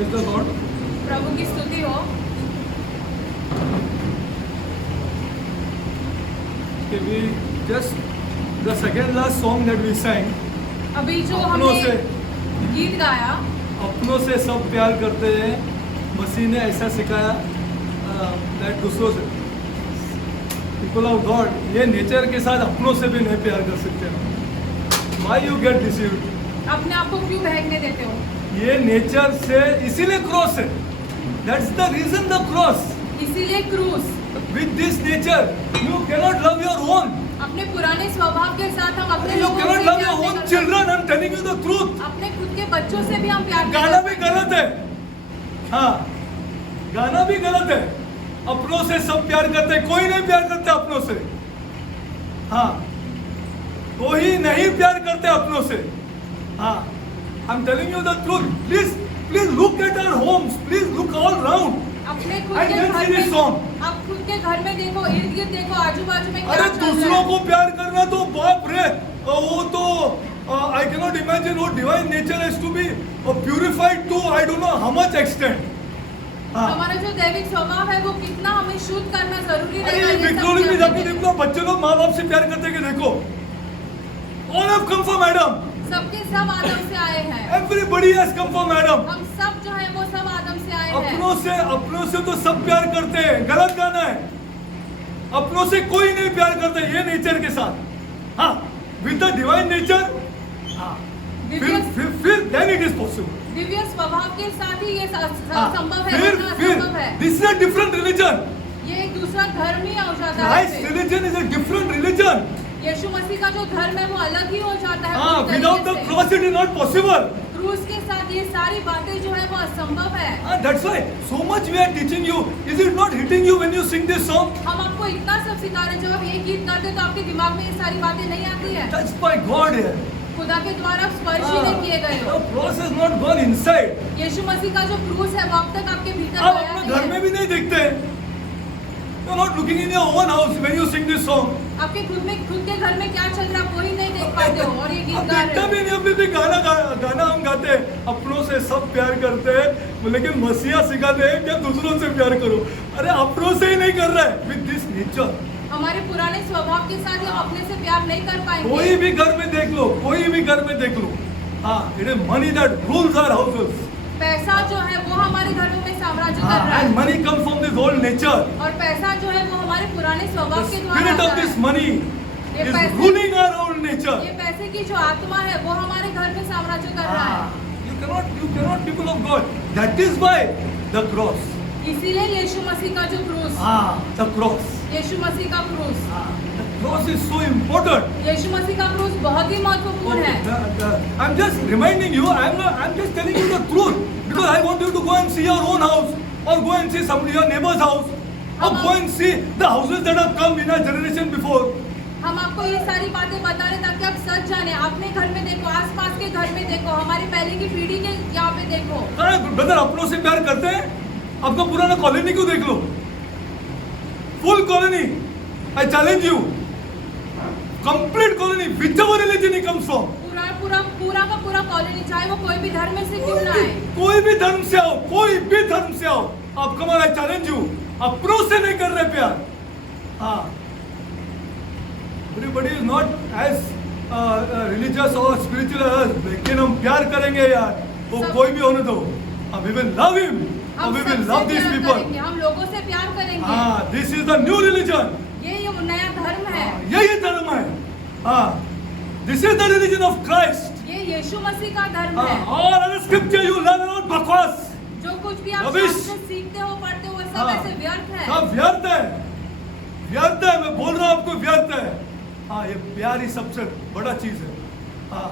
Praise the Lord. प्रभु की स्तुति हो। Okay, we just the second last song that we sang. अभी जो अपनों हमने से गीत गाया, अपनों से सब प्यार करते हैं, मसीह ने ऐसा सिखाया that दूसरों से people of God ये नेचर के साथ अपनों से भी नहीं प्यार कर सकते हैं. Why you get deceived? अपने आप को क्यों बहकने देते हो? ये नेचर से इसीलिए क्रॉस है. That's the reason the cross. इसीलिए क्रूस। With this nature you cannot love your own. अपने पुराने स्वभाव के साथ हम अपने You लोगों cannot से love प्यार your नहीं own कर children. I'm telling you the truth. सकते। अपने खुद के बच्चों से भी हम प्यार नहीं गाना कर भी सकते। गलत है. हाँ, गाना भी गलत है. अपनों से सब प्यार करते हैं, कोई नहीं प्यार करता अपनों से. हाँ, कोई नहीं प्यार करते अपनों से. हाँ, I'm telling you the truth. Please look at our homes. Please look all round. अपने खुद And के then घर sing this में, song. आप खुद के घर में देखो, इर्द गिर्द देखो, आजू बाजू में क्या अरे चल रहा दूसरों है। को प्यार करना तो बाप रे, वो तो I cannot imagine what divine nature has to be purified to I don't know how much extent. हाँ. हमारा जो दैविक स्वभाव है वो कितना हमें शुद्ध करना जरूरी अरे रहेगा। ये सब विक्रोली में करने जाके के लिए। देखो बच्चे लोग माँ बाप से प्यार करते हैं कि देखो. All have come for madam. सबके सब आदम से आए हैं। Everybody has come for madam. हम सब जो है वो सब आदम से आए हैं। अपनों से तो सब प्यार करते हैं. गलत गाना है. अपनों से कोई नहीं प्यार करता ये नेचर के साथ. हाँ, with the divine nature. हाँ, फिर then it is possible. Divya स्वभाव के साथ ही ये हाँ, संभव है, वरना असंभव है। this is a different religion. ये एक दूसरा धर्म ही हो जाता है। Christ's फिर। religion is a different religion. यीशु मसीह का जो धर्म है वो अलग ही हो जाता है। हाँ, पूरी without the तरीके से। cross it is not possible. क्रूस के साथ ये सारी बातें जो है वो असंभव है। That's why so much we are teaching you. Is it not hitting you when you sing this song? हम आपको इतना सब सिखा रहे हैं, जब आप ये गीत गाते तो आपके दिमाग में ये सारी बातें नहीं आती है। Touched by God here. खुदा के द्वारा स्पर्श ही नहीं किए गए हो। The cross has not gone inside. यीशु मसीह का जो क्रूस है वो अब तक आपके भीतर आप गया अपने नहीं घर है। में भी नहीं देखते. You are not looking in your own house when you sing this song. आपके खुद के घर में क्या चल रहा है वो ही नहीं देख पाते हो और ये गीत आप गा देखता रहे भी हो। नहीं. अभी भी गाना हम गाते हैं. अपनों से सब प्यार करते हैं, लेकिन मसीहा सिखाते हैं कि दूसरों से प्यार करो. अरे अपनों से ही नहीं कर रहा है. With this nature. हमारे पुराने स्वभाव के साथ हम अपने से प्यार नहीं कर पाएंगे। कोई भी घर में देख लो, कोई भी घर में देख लो. हाँ, it is money that rules our houses. पैसा जो है वो हमारे घरों में साम्राज्य कर हाँ, रहा and है money comes from this old nature. और पैसा जो है वो हमारे पुराने The स्वभाव के द्वारा spirit of आता this है। money ये is पैसे- ruling our old nature. ये पैसे की जो आत्मा है वो हमारे घर में साम्राज्य कर रहा है। You cannot, people of God. That is why the cross. इसीलिए यीशु मसीह का जो क्रूस, The cross. यीशु मसीह का क्रूस, The cross is so important. यीशु मसीह का क्रूस बहुत ही महत्वपूर्ण है। I'm just reminding you. I'm just telling you the truth because I want you to go and see your own house, or go and see your neighbor's house, or go and see the houses that have come in our generation before. हम आपको ये सारी बातें बता रहे ताकि आप सच जाने। अपने घर में देखो, आसपास के घर में देखो, हमारी पहले की पीढ़ी के यहाँ पे देखो। ब्रदर अपनों से प्यार करते हैं. आपका पुराना कॉलोनी क्यों देख लो. Full colony. I challenge you. Complete colony, whichever religion he comes from. पूरा का पूरा कॉलोनी, चाहे वो कोई भी धर्म में से क्यों ना आए। कोई भी धर्म से आओ, कोई भी धर्म से आओ. आप कमाल, I challenge you. अपनों से नहीं कर रहे प्यार. हाँ. Everybody is not as religious or spiritual as us. लेकिन हम प्यार करेंगे यार. वो कोई भी होने दो. We will love him. हम We will सबसे love these प्यार people. करेंगे, हम लोगों से प्यार करेंगे। हाँ, this is the new religion. ये नया धर्म है। यही धर्म है. हाँ, this is the religion of Christ. ये यीशु मसीह का धर्म हाँ, है। और other scripture you learn about बकवास. जो कुछ भी आप Rubbish. शास्त्र सीखते हो, पढ़ते हो, वो सब हाँ, ऐसे व्यर्थ है। सब व्यर्थ है. व्यर्थ है. मैं बोल रहा हूँ आपको व्यर्थ है. हाँ, ये प्यार ही सबसे बड़ा चीज है. हाँ,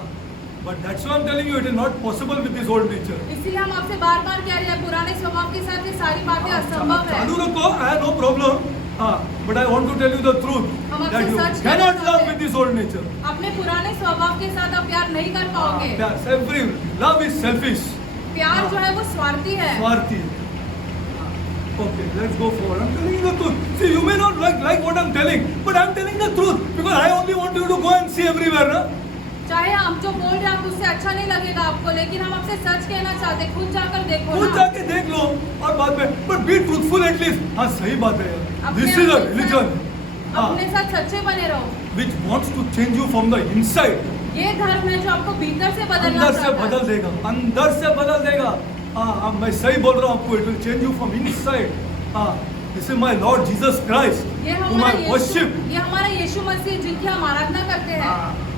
but that's why I'm telling you it is not possible with this old nature. इसीलिए हम आपसे बार-बार कह रहे हैं, पुराने स्वभाव के साथ ये सारी बातें असंभव है। चालू रखो. I have no problem. हाँ, but I want to tell you the truth हम आपसे that you सच कहना cannot चाहते love हैं। with this old nature. अपने पुराने स्वभाव के साथ आप प्यार नहीं कर पाओगे। प्यार, every love is selfish. प्यार जो है वो स्वार्थी है। स्वार्थी. Okay, let's go forward. I'm telling you the truth. See, you may not like what I'm telling, but I'm telling the truth because I only want you to go and see everywhere. Na? चाहे हम जो बोल रहे हैं आप उससे अच्छा नहीं लगेगा आपको, लेकिन हम आपसे सच कहना चाहते हैं, खुद जाकर देखो खुद ना। जाके देख लो और बाद में, बट बी ट्रूथफुल एटलीस्ट। हाँ सही बात है यार, अपने दिस इज अ आप के रिलीजन अपने साथ सच्चे बने रहो। which wants to change you from the inside। ये धर्म है जो आपको भीतर से बदलना अंदर से चाहता है। बदल देगा, अंदर से बदल देगा। हाँ मैं सही बोल रहा हूँ आपको, it will change you from inside. हाँ this is my lord Jesus Christ ये whom I worship। ये हमारा यीशु मसीह जिनकी हम आराधना करते हैं।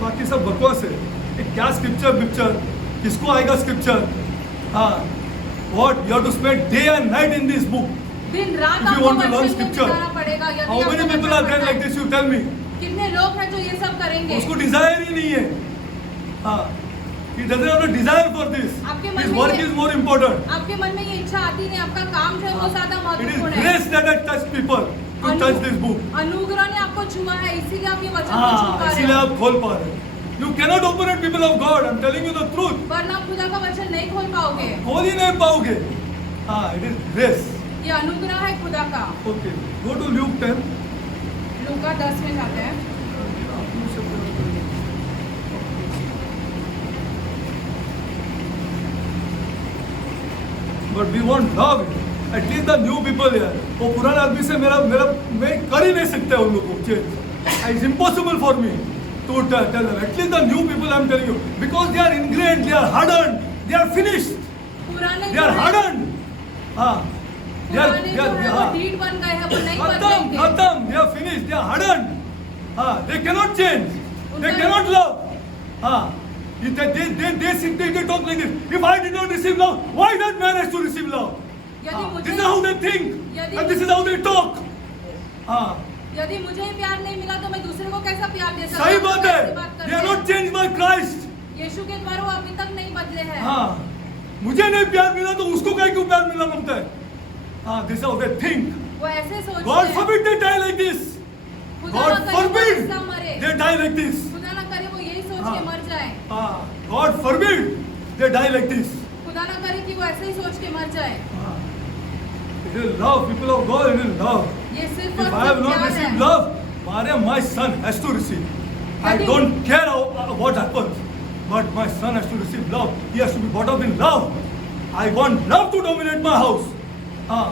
बाकी सब बकवास है। ये क्या स्क्रिप्चर किसको आएगा स्क्रिप्चर? हाँ what you have to spend day and night in this book दिन रात if you आपको want to learn वचन में scripture। बिताना पड़ेगा। यदि How आपको many वचन people are there पढ़ना like है। this? You tell me। कितने लोग हैं जो ये सब करेंगे? उसको डिजायर ही नहीं है। हाँ he doesn't have a desire for this। आपके मन His में work ये- is more important। आपके मन में ये इच्छा आती नहीं, आपका काम जो है वो ज्यादा It is महत्वपूर्ण है। grace that has touched people to touch this book। अनुग्रह ने आपको छुआ है, इसीलिए आप ये वचन को छू हाँ पा रहे इसीलिए हो। आप खोल पा रहे हैं। You cannot open it, people of God। I'm telling you the truth। वरना आप खुदा का वचन नहीं खोल पाओगे। खोल ही नहीं पाओगे। हाँ it is grace। ये अनुग्रह है खुदा का। Okay, go to Luke 10। लूका 10 में जाते हैं। But we want love। At least the new people here। वो पुराने आदमी से मेरा मैं कर ही नहीं सकता उन लोगों को change। It's impossible for me to tell them। At least the new people I'm telling you, because they are ingrained, they are hardened, they are finished, पुराने they are hardened। हाँ they are पुराने जो है वो हाँ ढीठ बन गए हैं, वो नहीं खत्म बदलेंगे। खत्म, they are finished, they are hardened। हाँ they cannot change, they cannot love। हाँ they talk like this। If I did not receive love, why that man has to receive love? यदि मुझे This is how they think and this is how they talk। हाँ यदि मुझे ही प्यार नहीं मिला तो मैं दूसरे को कैसा प्यार दे सकता सही हूँ? बात ऐसी है। बात करते They are हैं। not changed by Christ। यीशु के द्वारा वो अभी तक नहीं बदले हैं। हाँ मुझे नहीं प्यार मिला तो उसको क्या क्यों प्यार मिलना मांगता है? हाँ this is how they think। वो ऐसे सोचते God हैं। forbid they die like this। खुदा ना God करे वो forbid ऐसा मरे। they die like this। खुदा ना करे वो यही सोच हाँ। के मर जाए। हाँ God forbid they die like this। खुदा ना करे कि वो ऐसे ही सोच के मर जाए। हाँ it is love, people of God, it is love। ये सिर्फ If और I have सिर्फ not प्यार है। received love, my son has to receive। I यदि- don't care what happens, but my son has to receive love। He has to be brought up in love। I want love to dominate my house। हाँ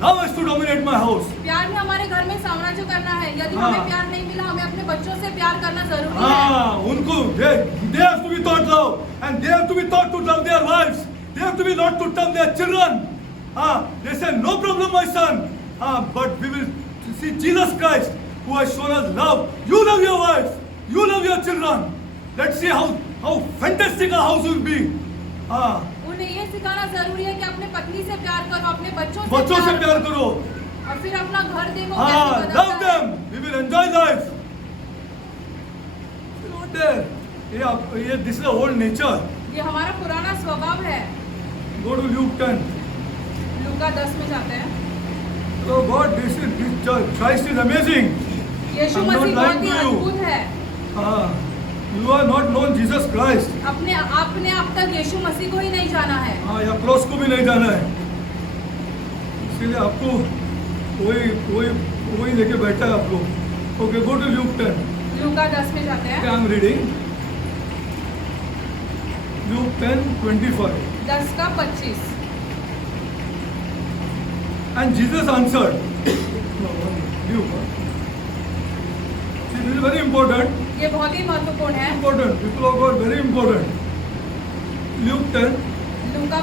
love has to dominate my house। प्यार में हमारे घर में साम्राज्य करना है। यदि हाँ। हमें प्यार नहीं मिला, हमें अपने बच्चों से प्यार करना जरूरी है। हाँ उनको they have to be taught love and they have to be taught to love their wives। They have to be taught to love their children। They say no problem my son। But we will see Jesus Christ who has shown us love। You love your wife, you love your children। Let's see how fantastic a house will be। उन्हें ये सिखाना जरूरी है कि अपने पत्नी से प्यार करो, अपने बच्चों से प्यार करो। और फिर अपना घर देखो हाँ कैसे love बदलता है। them। We will enjoy life। Not there। ये this is the old nature। ये हमारा पुराना स्वभाव है। Go to Luke 10। लूका 10 में जाते हैं। Oh God, this church, Christ is amazing। Yeshu I'm not Masih lying बहुत ही to you। अद्भुत है। You are not known Jesus Christ। आपने अब तक यीशु मसीह को ही नहीं जाना है। या क्रॉस को भी नहीं जाना है, इसीलिए आपको वही लेके बैठा है आप लोग। Okay go to Luke 10। लूका 10 में जाते हैं। I am reading Luke 10:25। 10 का 25। And Jesus answered। Luke। See, this is very important। ये बहुत ही महत्वपूर्ण है। Important। People of God, very important। Luke 10। लूका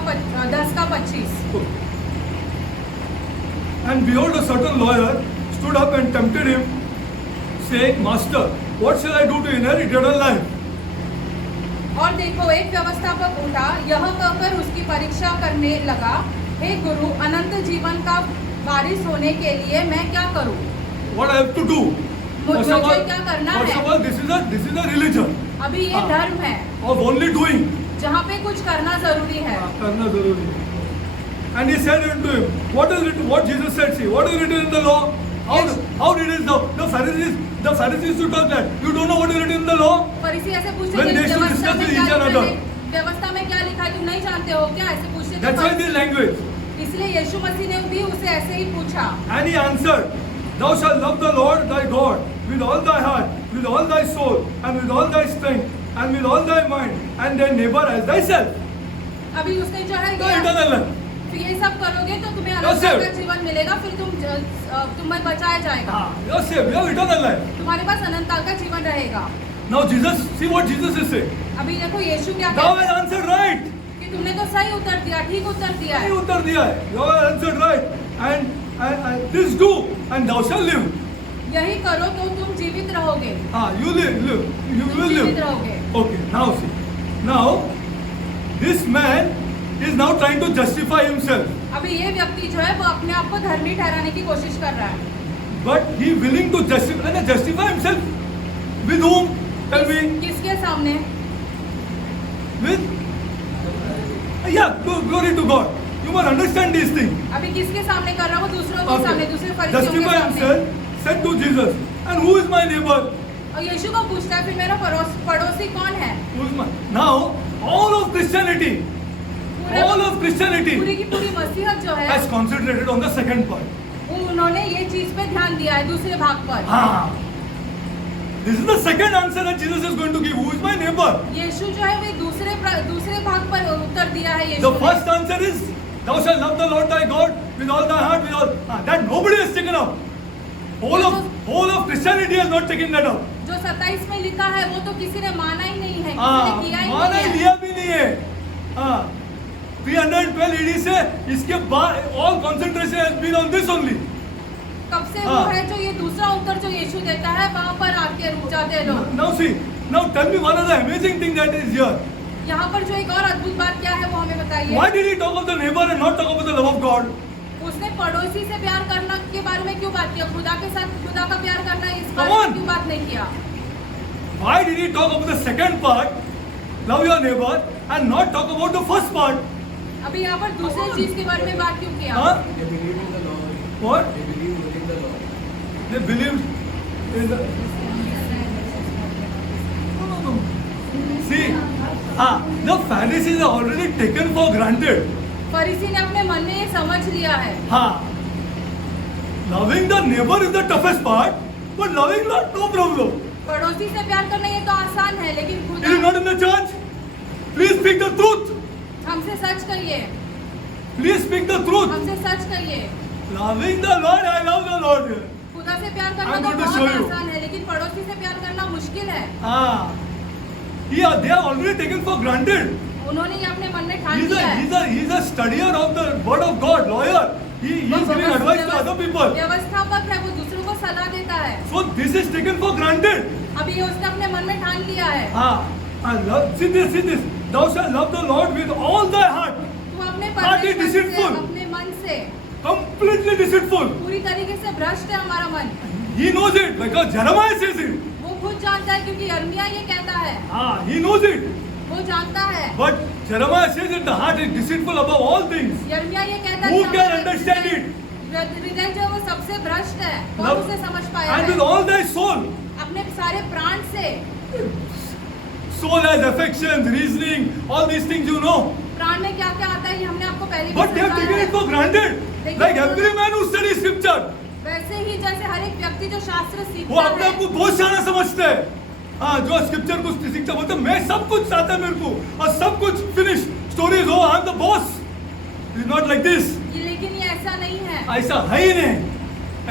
10 का 25। And behold, a certain lawyer stood up and tempted him, saying, Master, what shall I do to inherit eternal life? और देखो एक व्यवस्थापक उठा, यह कहकर उसकी परीक्षा करने लगा, हे गुरु, अनंत जीवन का वारिस होने के लिए मैं क्या करूं? What I have to do? मुझे क्या करना है? First of all, this is a religion अभी ये धर्म है of only doing। जहाँ पे कुछ करना जरूरी है। करना जरूरी है। And he said unto him, what is written? What Jesus said, see, what is written in the law? How did it now? The Pharisees to talk that you don't know what is written in the law। फरीसी ऐसे पूछते When थे, they should व्यवस्था discuss में with क्या each लिखा another। है? व्यवस्था में क्या लिखा है तुम नहीं जानते हो क्या? ऐसे पूछते थे That's why फरीसी। this language। इसलिए यीशु मसीह ने भी उसे ऐसे ही पूछा। And he answered, Thou shalt love the Lord thy God with all thy heart, with all thy soul, and with all thy strength, and with all thy mind, and thy neighbor as thyself. अभी उसने जो है The eternal life. तो ये सब करोगे तो तुम्हें Yes, sir. अनंत का जीवन मिलेगा, फिर तुम्हें बचाया जाएगा, You are saved. You have eternal life. तुम्हारे पास अनंत का जीवन रहेगा। Now Jesus, see what Jesus is saying. अभी देखो यीशु क्या Thou कहता hast है answered right. कि तुमने तो सही उत्तर दिया, ठीक उत्तर दिया सही है। उत्तर दिया है. You have answered right. And this do, and thou shalt live. यही करो तो तुम जीवित रहोगे, You live. You तुम will जीवित live. रहोगे। Okay, now see. Now, this man is now trying to justify himself. अभी ये व्यक्ति जो है वो अपने आप को धर्मी ठहराने की कोशिश कर रहा है, But he willing to justify himself. With whom? Tell me. किसके सामने? With? Yeah, glory to God. You must understand these things. अभी किसके सामने कर रहा है? वो दूसरों के सामने, दूसरे फरीसियों के Justify सामने। himself, said to Jesus, and who is my neighbor? और यीशु को पूछता है फिर मेरा पड़ोसी कौन है? Who is my? Now, all of Christianity पूरी की पूरी मसीहत जो है has concentrated on the second part. उन्होंने ये चीज पे ध्यान दिया है, दूसरे भाग पर। This is the second answer that Jesus is going to give. Who is my neighbor? यीशु जो है वे दूसरे भाग पर उत्तर दिया है यीशु The ने। first answer is, thou shalt love the Lord thy God with all thy heart, with all. That nobody has taken up. Whole of Christianity has not taken that up. जो 27 में लिखा है वो तो किसी ने माना ही नहीं है, किसी ने किया ही माना नहीं ही है। लिया भी नहीं है। 312 AD से इसके बाद all concentration has been on this only. कब से वो है जो ये दूसरा उत्तर जो यीशु देता है वहाँ पर आके रुक जाते हैं लोग। Now see, now tell me one of the amazing thing that is here. यहाँ पर जो एक और अद्भुत बात क्या है वो हमें बताइए। Why did he talk of the neighbor and not talk about the love of God? उसने पड़ोसी से प्यार करना के बारे में क्यों बात किया? खुदा के साथ खुदा का प्यार करना इस Come बारे में on. क्यों बात नहीं किया? Why did he talk about the second part, love your neighbor, and not talk about the first part? अभी यहाँ पर दूसरे चीज के बारे में बात क्यों किया? Huh? They believe in the Lord. What? They believe within the Lord. They believed in the. No. See, the Pharisees are already taken for granted. फरीसी ने अपने मन में ये समझ लिया है। Loving the neighbor is the toughest part, but loving Lord, no problem. पड़ोसी से प्यार करना ये तो आसान है, लेकिन It is खुदा not in the church. Please speak the truth. हमसे सच कहिए, Please speak the truth. हमसे सच कहिए। Loving the Lord, I love the Lord. खुदा से प्यार करना I'm तो going to show बहुत you. आसान है, लेकिन पड़ोसी से प्यार करना मुश्किल है। Yeah, they are already taken for granted. उन्होंने ये अपने मन में ठान लिया है। He's a studier of the word of God, lawyer. He is giving advice to other people. व्यवस्थापक है, वो दूसरों को सलाह देता है। So this is taken for granted. अभी ये उसने अपने मन में ठान लिया है। And love, see this. Thou shalt love the Lord with all thy heart. तू अपने Heart is परमेश्वर से, deceitful. अपने मन से, Completely deceitful. पूरी तरीके से भ्रष्ट है हमारा मन। He knows it because Jeremiah says it. वो खुद जानता है क्योंकि यिर्मयाह ये कहता है, He knows it. वो जानता है। But Jeremiah says that the heart is deceitful above all things. यिर्मयाह ये कहता है Who कि can हमारा understand it? हृदय जो है वो सबसे भ्रष्ट है, कौन Love- उसे समझ पाया And with है? all thy soul. अपने सारे प्राण से, Soul has affections, reasoning, all these things you know. प्राण में क्या क्या आता है ये हमने आपको पहले भी But they have समझाया taken है। it for granted. Like every man who studies scripture. वैसे ही जैसे हर एक व्यक्ति जो शास्त्र वो सीखता अपने है, आप को बहुत सारा समझते हैं। जो स्क्रिप्चर को सीखता बोलते हैं, मैं सब कुछ आता है मेरे को और सब कुछ फिनिश स्टोरीज हो, I am the boss. It is not like this. लेकिन ये ऐसा नहीं है। ऐसा है ही नहीं,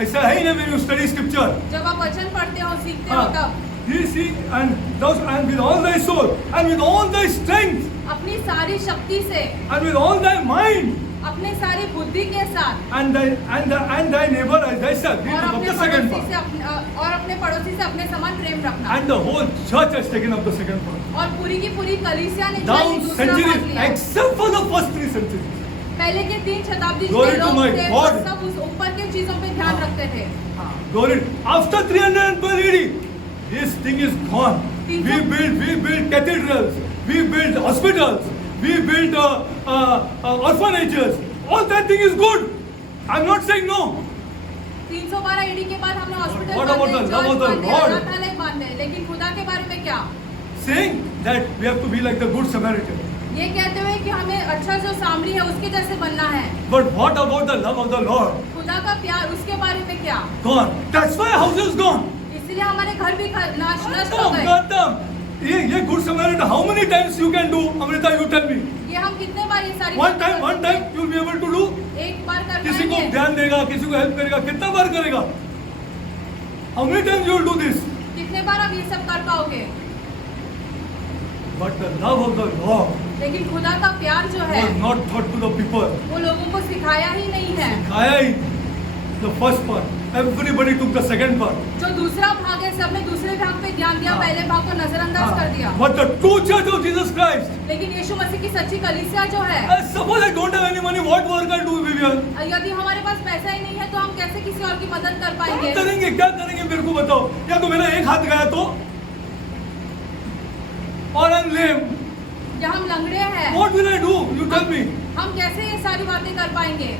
ऐसा है ही नहीं। when you study scripture, जब आप वचन पढ़ते हो, सीखते हो, तब see and with all thy soul and with all thy strength अपनी सारी शक्ति से, and with all thy mind अपने सारी बुद्धि के साथ and thy neighbor as thyself. Read और up अपने the second पड़ोसी part. से और अपने पड़ोसी से अपने समान प्रेम रखना। And the whole church has taken up the second part. और पूरी की पूरी कलीसिया ने जो है Down दूसरा भाग centuries, लिया। except for the first 3 centuries. पहले के 3 शताब्दी Glory के to लोग my थे, God. वो सब उस ऊपर के चीजों पे ध्यान रखते थे। Glory. After 312 AD, this thing is gone. We built cathedrals, we built hospitals, we built orphanages. All that thing is good. I'm not saying no. 312 AD के बाद हमने hospital What about the love of the Lord? अनाथालय बांधे, लेकिन खुदा के बारे में क्या? Saying that we have to be like the good Samaritan. ये कहते हुए कि हमें अच्छा जो सामरी है उसके जैसे बनना है। But what about the love of the Lord? खुदा का प्यार, उसके बारे में क्या? Gone. That's why house is gone. इसलिए इसलिए हमारे घर भी नष्ट हो गए। गौतम, ये good Samaritan, how many times you can do? Amrita, you tell me. ये हम कितने बार ये सारी वन बातें कर टाइम सकते हैं? You will be able to do. एक बार कर किसी को पाएंगे? ध्यान देगा, किसी को हेल्प करेगा, कितना बार करेगा? How many times you will do this? कितने बार आप ये सब कर पाओगे? But the love of the Lord लेकिन खुदा का प्यार जो है was not taught to the people. वो लोगों को सिखाया ही नहीं है। सिखाया ही the first part. Everybody took the second part. जो दूसरा भाग है सबने दूसरे भाग पे ध्यान दिया, हाँ। पहले भाग को नजरअंदाज कर दिया। But the true church of Jesus Christ. लेकिन यीशु मसीह की सच्ची कलीसिया जो है, Suppose I don't have any money, what work I'll do, Vivian? यदि हमारे पास पैसा ही नहीं है तो हम कैसे किसी और की मदद कर क्या पाएंगे? करेंगे, क्या करेंगे, मेरे को बताओ। या तो मेरा एक हाथ गया तो, और I'm lame. या हम लंगड़े हैं, What will I do? You tell me. हम कैसे ये सारी बातें कर पाएंगे?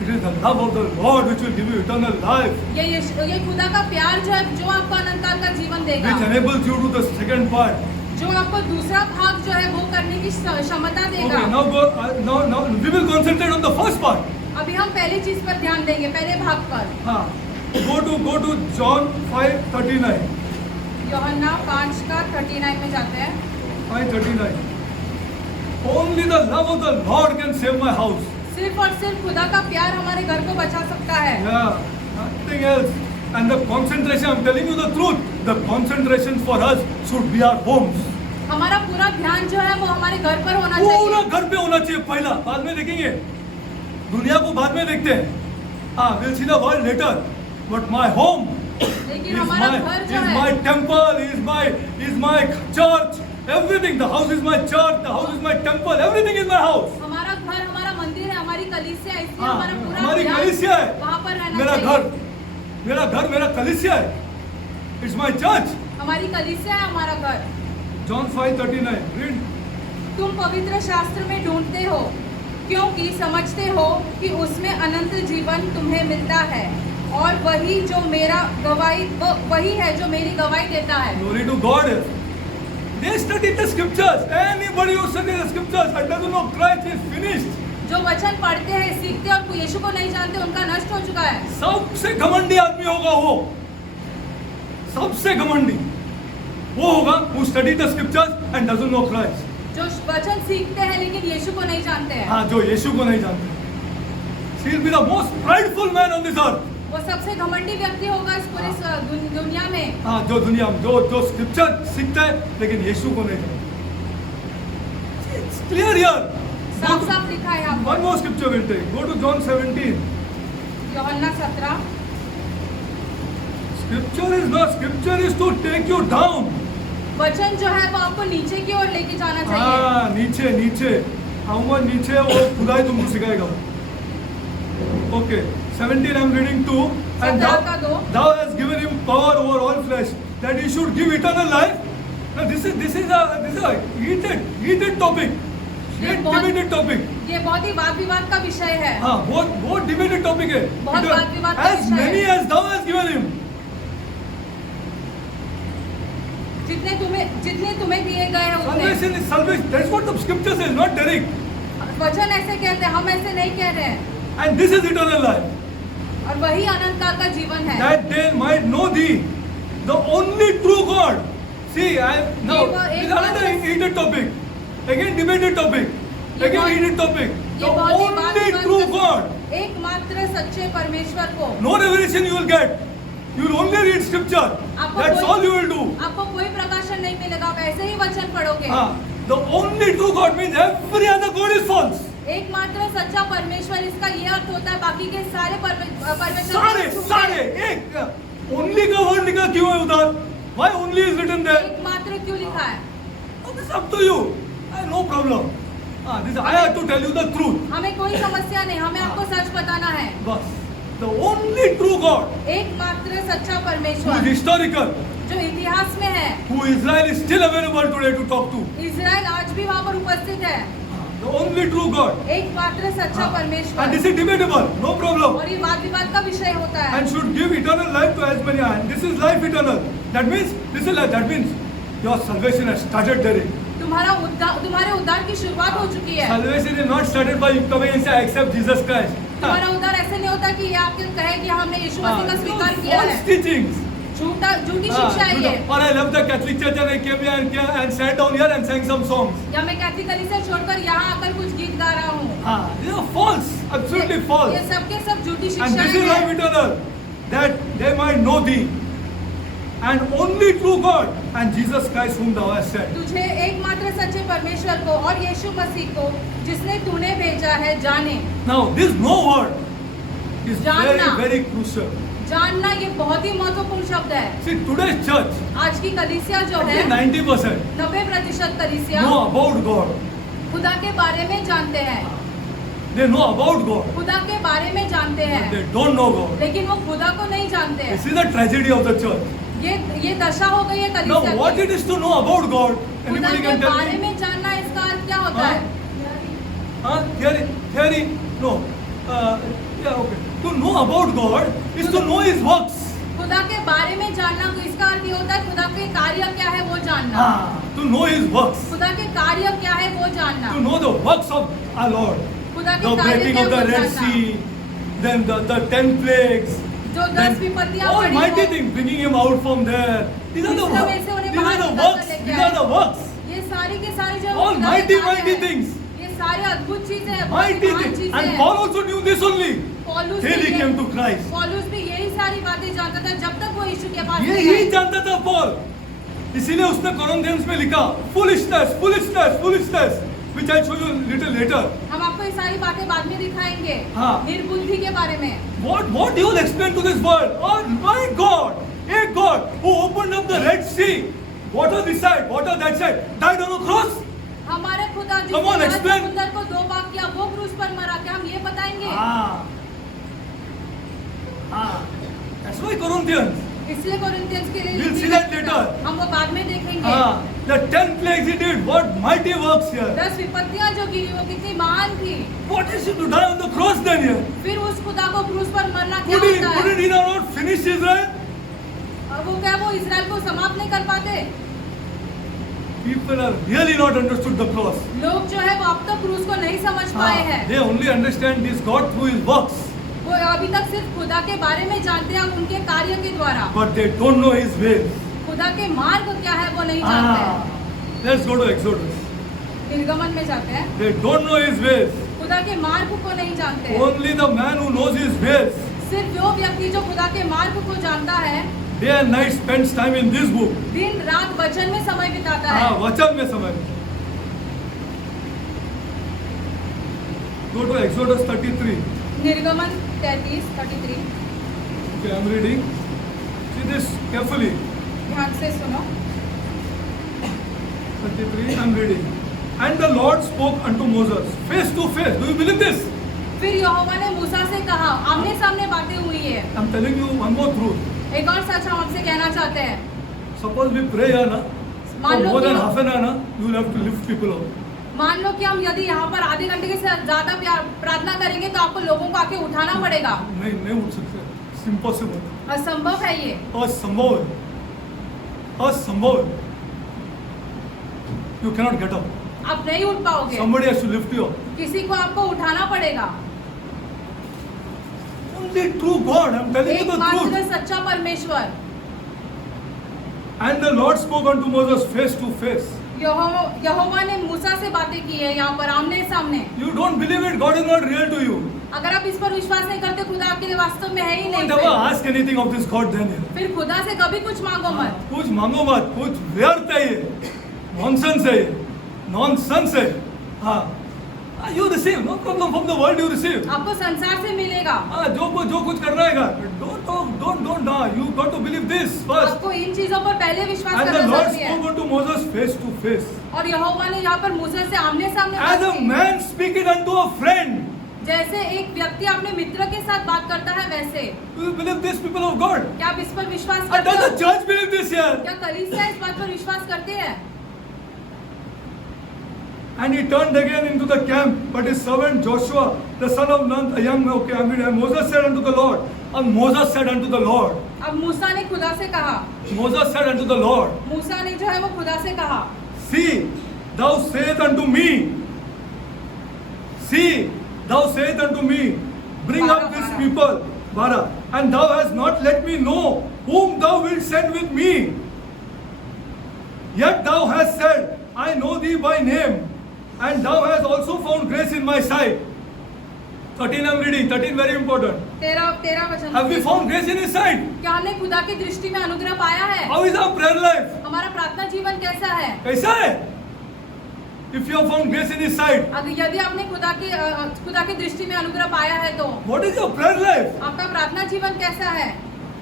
It is the love of the Lord which will give you eternal life, ये खुदा का प्यार जो है जो आपको अनंत काल का जीवन देगा, which enables you to do the second part. जो आपको दूसरा भाग जो है वो करने की क्षमता देगा। Okay, now we will concentrate on the first part. अभी हम पहली चीज पर ध्यान देंगे, पहले भाग पर। हाँ, go to John 5:39. यूहन्ना 5 का 39 में जाते हैं। 5:39. Only the love of the Lord can save my house. सिर्फ और सिर्फ खुदा का प्यार हमारे घर को बचा सकता है। Yeah, nothing else. And the concentration, I'm telling you the truth, the concentration for us should be our homes. हमारा पूरा ध्यान जो है वो हमारे घर पर होना पूरा चाहिए। घर पे होना चाहिए पहला, बाद में देखेंगे, दुनिया को बाद में देखते हैं। हाँ, we'll see the world later, but my home लेकिन is हमारा घर जो my है, temple, is my church. Everything, the house is my church, the house is my temple, everything is my house. हमारा घर हमारा मंदिर है, हमारी कलीसिया है, इसलिए हाँ, हमारा पूरा हमारी ध्यान कलीसिया है, वहाँ पर रहना मेरा चाहिए। घर मेरा कलीसिया है, इट्स माय चर्च। हमारी कलीसिया है हमारा घर। John 5:39, read. तुम पवित्र शास्त्र में ढूंढते हो क्योंकि समझते हो कि उसमें अनंत जीवन तुम्हें मिलता है, और वही है जो मेरी गवाही देता है। Glory to God. They studied the scriptures. Anybody who studies the scriptures and doesn't know Christ is finished. जो वचन पढ़ते हैं, सीखते और यीशु को नहीं जानते, उनका नष्ट हो चुका है। सबसे घमंडी आदमी होगा वो, सबसे घमंडी वो होगा who studied the scriptures and doesn't know Christ. जो वचन सीखते हैं लेकिन यीशु को नहीं जानते हैं, हाँ, जो यीशु को नहीं जानते, he will be the most prideful man on this earth. वो सबसे घमंडी व्यक्ति होगा इस पूरे दुनिया में। हाँ, जो दुनिया में जो स्क्रिप्चर सीखता है लेकिन यीशु को नहीं जानता। It's clear here. साफ साफ लिखा है यहाँ One पर। more scripture will take. Go to John 17. यूहन्ना 17। Scripture is to take you down. वचन जो है वो आपको नीचे की ओर लेके जाना चाहिए। हाँ, नीचे आऊंगा, नीचे वो खुदा ही तुमको सिखाएगा। Okay, 17 I'm reading to, and 17 का 2। thou hast given him power over all flesh, that he should give eternal life. Now this is a heated topic, ये बहुत- debated topic. ये बहुत ही वाद विवाद का विषय है। हाँ, बहुत debated topic है। बहुत वाद विवाद का As विषय many है। as thou hast given him. जितने तुम्हें दिए गए हैं उतने। Salvation is salvation. That's what the scripture says, not Derek. वचन ऐसे कहते हैं, हम ऐसे नहीं कह रहे हैं। And this is eternal life, और वही अनंत काल का जीवन है। that they might know thee, the only true God. See, now एक this is बात another है- heated topic, again debated topic, ये again बहुत- heated topic. ये The बहुत ही वाद only विवाद true का- God. एकमात्र सच्चे परमेश्वर को। No revelation you will get. You will only read scripture. आपको That's कोई- all you will do. आपको कोई प्रकाशन नहीं मिलेगा, आप ऐसे ही वचन पढ़ोगे। The only true God means every other God is false. एकमात्र सच्चा परमेश्वर, इसका ये अर्थ होता है बाकी के सारे परमेश्वर सारे एक only का word लिखा क्यों है उधर? Why only is written there? एकमात्र क्यों लिखा है? This is up to you. No problem. I have to tell you the truth. हमें कोई समस्या नहीं, हमें आपको सच बताना है। बस. The only true God, एकमात्र सच्चा who परमेश्वर is historical, जो इतिहास में है, who Israel is still available today to talk to. Israel आज भी वहाँ पर उपस्थित है। The only true God. एकमात्र सच्चा And परमेश्वर, this is debatable. No problem. और ये वाद विवाद का विषय होता है। And should give eternal life to as many. And this is life eternal. That means this is life. That means your salvation has started there. तुम्हारे उद्धार की शुरुआत हो चुकी है। Salvation is not started by you coming and say, I accept Jesus Christ. तुम्हारा उद्धार ऐसे नहीं होता कि ये आपके कहे कि हमने यीशु मसीह का स्वीकार किया False है। teachings. झूठी शिक्षा है ये। Or I left the Catholic church and I came here and sat down here and sang some songs. या मैं कैथलिक कलीसिया छोड़कर यहाँ आकर कुछ गीत गा रहा हूँ। These are false, absolutely false. ये सब के सब झूठी And शिक्षाएं this is life हैं। eternal, that they might know thee, and only true God, and Jesus Christ whom thou hast sent. तुझे एकमात्र सच्चे परमेश्वर को और यीशु मसीह को जिसने तूने भेजा है जाने। Now, this no word is very, जानना। very crucial. जानना ये बहुत ही महत्वपूर्ण शब्द है। See, today's church, आज की कलीसिया जो है 90% 90% कलीसिया know about God. खुदा के बारे में जानते हैं, They know about God. खुदा के बारे में जानते They हैं, don't know God. लेकिन वो खुदा को नहीं जानते हैं। This is the tragedy of the church. ये दशा हो गई है Now, कलीसिया what की। it is to know about God, खुदा anybody के can tell बारे me? में जानना इसका अर्थ क्या होता हाँ? है? Theory, no. Yeah, okay. To know about God is to know His works. खुदा के बारे में जानना इसका अर्थ ये होता है खुदा के कार्य क्या है वो जानना। To know His works. खुदा के कार्य क्या है वो जानना। To know the works of our Lord. खुदा के The कार्य breaking क्या of है the वो Red जानना। Sea, then the 10 plagues, जो 10 then विपत्तियां all पड़ी mighty हो, things, bringing Him out from there. These are the मिस्र works. में से उन्हें These are बाहर the निकाल works. कर लेके These are आए। the works. ये सारी के सारी जो All खुदा के कार्य mighty हैं, things. ये सारी अद्भुत चीजें हैं, बहुत Mighty महान things. चीजें And हैं। Paul also knew this only. पौलुस Till he भी came to Christ. पौलुस भी यही सारी बातें जानता था जब तक वो यीशु के पास ये नहीं ही गया। जानता था पॉल, इसीलिए उसने कोरिन्थियंस में लिखा foolishness, foolishness, foolishness, which I'll show you little later. हम आपको ये सारी बातें बाद में दिखाएंगे हाँ। निर्बुद्धि के बारे में। What you will explain to this world? Oh my God, a God who opened up the Red Sea, water this side, water that side, died on a cross. हमारे खुदा Come on, जिसने explain. समुद्र को दो भाग किया वो क्रूस पर मरा, क्या हम ये बताएंगे? That's why Corinthians. इसलिए कोरिन्थियंस के लिए We'll लिखी see that गई later. हम वो बाद में देखेंगे। The 10 plagues he did, what mighty works here. 10 विपत्तियां जो गिरी वो कितनी महान थी। What is it to die on the cross then here? फिर उस खुदा को क्रूस पर मरना क्या Could होता है? he not finish Israel? और वो क्या वो इजराइल को समाप्त नहीं कर पाते? People have really not understood the cross. लोग जो है वो अब तक क्रूस को नहीं समझ पाए हैं। They only understand this God through His works, वो अभी तक सिर्फ खुदा के बारे में जानते हैं उनके कार्य के द्वारा। but they don't know His ways. खुदा के मार्ग क्या है वो नहीं जानते हैं। Let's go to Exodus. निर्गमन में जाते हैं, They don't know His ways. खुदा के मार्ग को नहीं जानते हैं। Only the man who knows His ways, सिर्फ वो व्यक्ति जो खुदा के मार्ग को जानता है day and night spends time in this book. दिन रात वचन में समय बिताता है। वचन में समय. Go to Exodus 33. निर्गमन 33 Okay, I'm reading. See this carefully. ध्यान से सुनो। 33, I'm reading. And the Lord spoke unto Moses face to face. Do you believe this? फिर यहोवा ने मूसा से कहा, आमने सामने बातें हुई है। I'm telling you one more truth. एक और सच हम आपसे कहना चाहते हैं। Suppose we pray here, na? For मान लो more than कि half an hour, na? You will have to lift people up. मान लो कि हम यदि यहाँ पर आधे घंटे के से ज्यादा प्रार्थना करेंगे तो आपको लोगों को आके उठाना पड़ेगा। नहीं उठ सकते. It's impossible. असंभव है ये। असंभव है. असंभव है. You cannot get up. आप नहीं उठ पाओगे। Somebody has to lift you up. किसी को आपको उठाना पड़ेगा। Only true God. I'm telling you the एकमात्र truth. सच्चा परमेश्वर। And the Lord spoke unto Moses face to face. यहोवा ने मूसा से बातें की है यहाँ पर आमने सामने। You don't believe it. God is not real to you. अगर आप इस पर विश्वास नहीं करते खुदा आपके लिए वास्तव में है ही नहीं। Don't ever ask anything of this God then. फिर खुदा से कभी कुछ मांगो मत। कुछ मांगो मत. कुछ व्यर्थ है ये. Nonsense है ये. Nonsense है. हाँ. You receive. No problem from the world you receive. आपको संसार से मिलेगा। हाँ जो कुछ कर रहेगा. Don't. You got to believe this first. आपको इन चीजों पर पहले विश्वास And the करना Lord जरूरी है। spoke unto Moses face to face. और यहोवा ने यहाँ पर मूसा से आमने सामने As बात a की। man speaking unto a friend. जैसे एक व्यक्ति अपने मित्र के साथ बात करता है वैसे। Do you believe this, people of God? क्या आप इस पर विश्वास And करते does the हो? church believe this here? क्या कलीसिया इस बात पर विश्वास करते हैं? And he turned again into the camp, but his servant Joshua, the son of Nun, a young, okay, I mean, Moses said unto the Lord, and Moses said unto the Lord, अब मूसा ने खुदा से कहा, Moses said unto the Lord, मूसा ने जो है वो खुदा से कहा, See, thou sayest unto me, bring up this people 12. And thou hast not let me know whom thou wilt send with me. Yet thou hast said, I know thee by name, and thou hast also found grace in my sight. 13 I'm reading. 13 very important. 13 वचन। Have we found grace in his sight? क्या हमने खुदा की दृष्टि में अनुग्रह पाया है? How is our prayer life? हमारा प्रार्थना जीवन कैसा है? कैसा है? If you have found grace in his sight, अगर यदि आपने खुदा की दृष्टि में अनुग्रह पाया है तो what is your prayer life? आपका प्रार्थना जीवन कैसा है?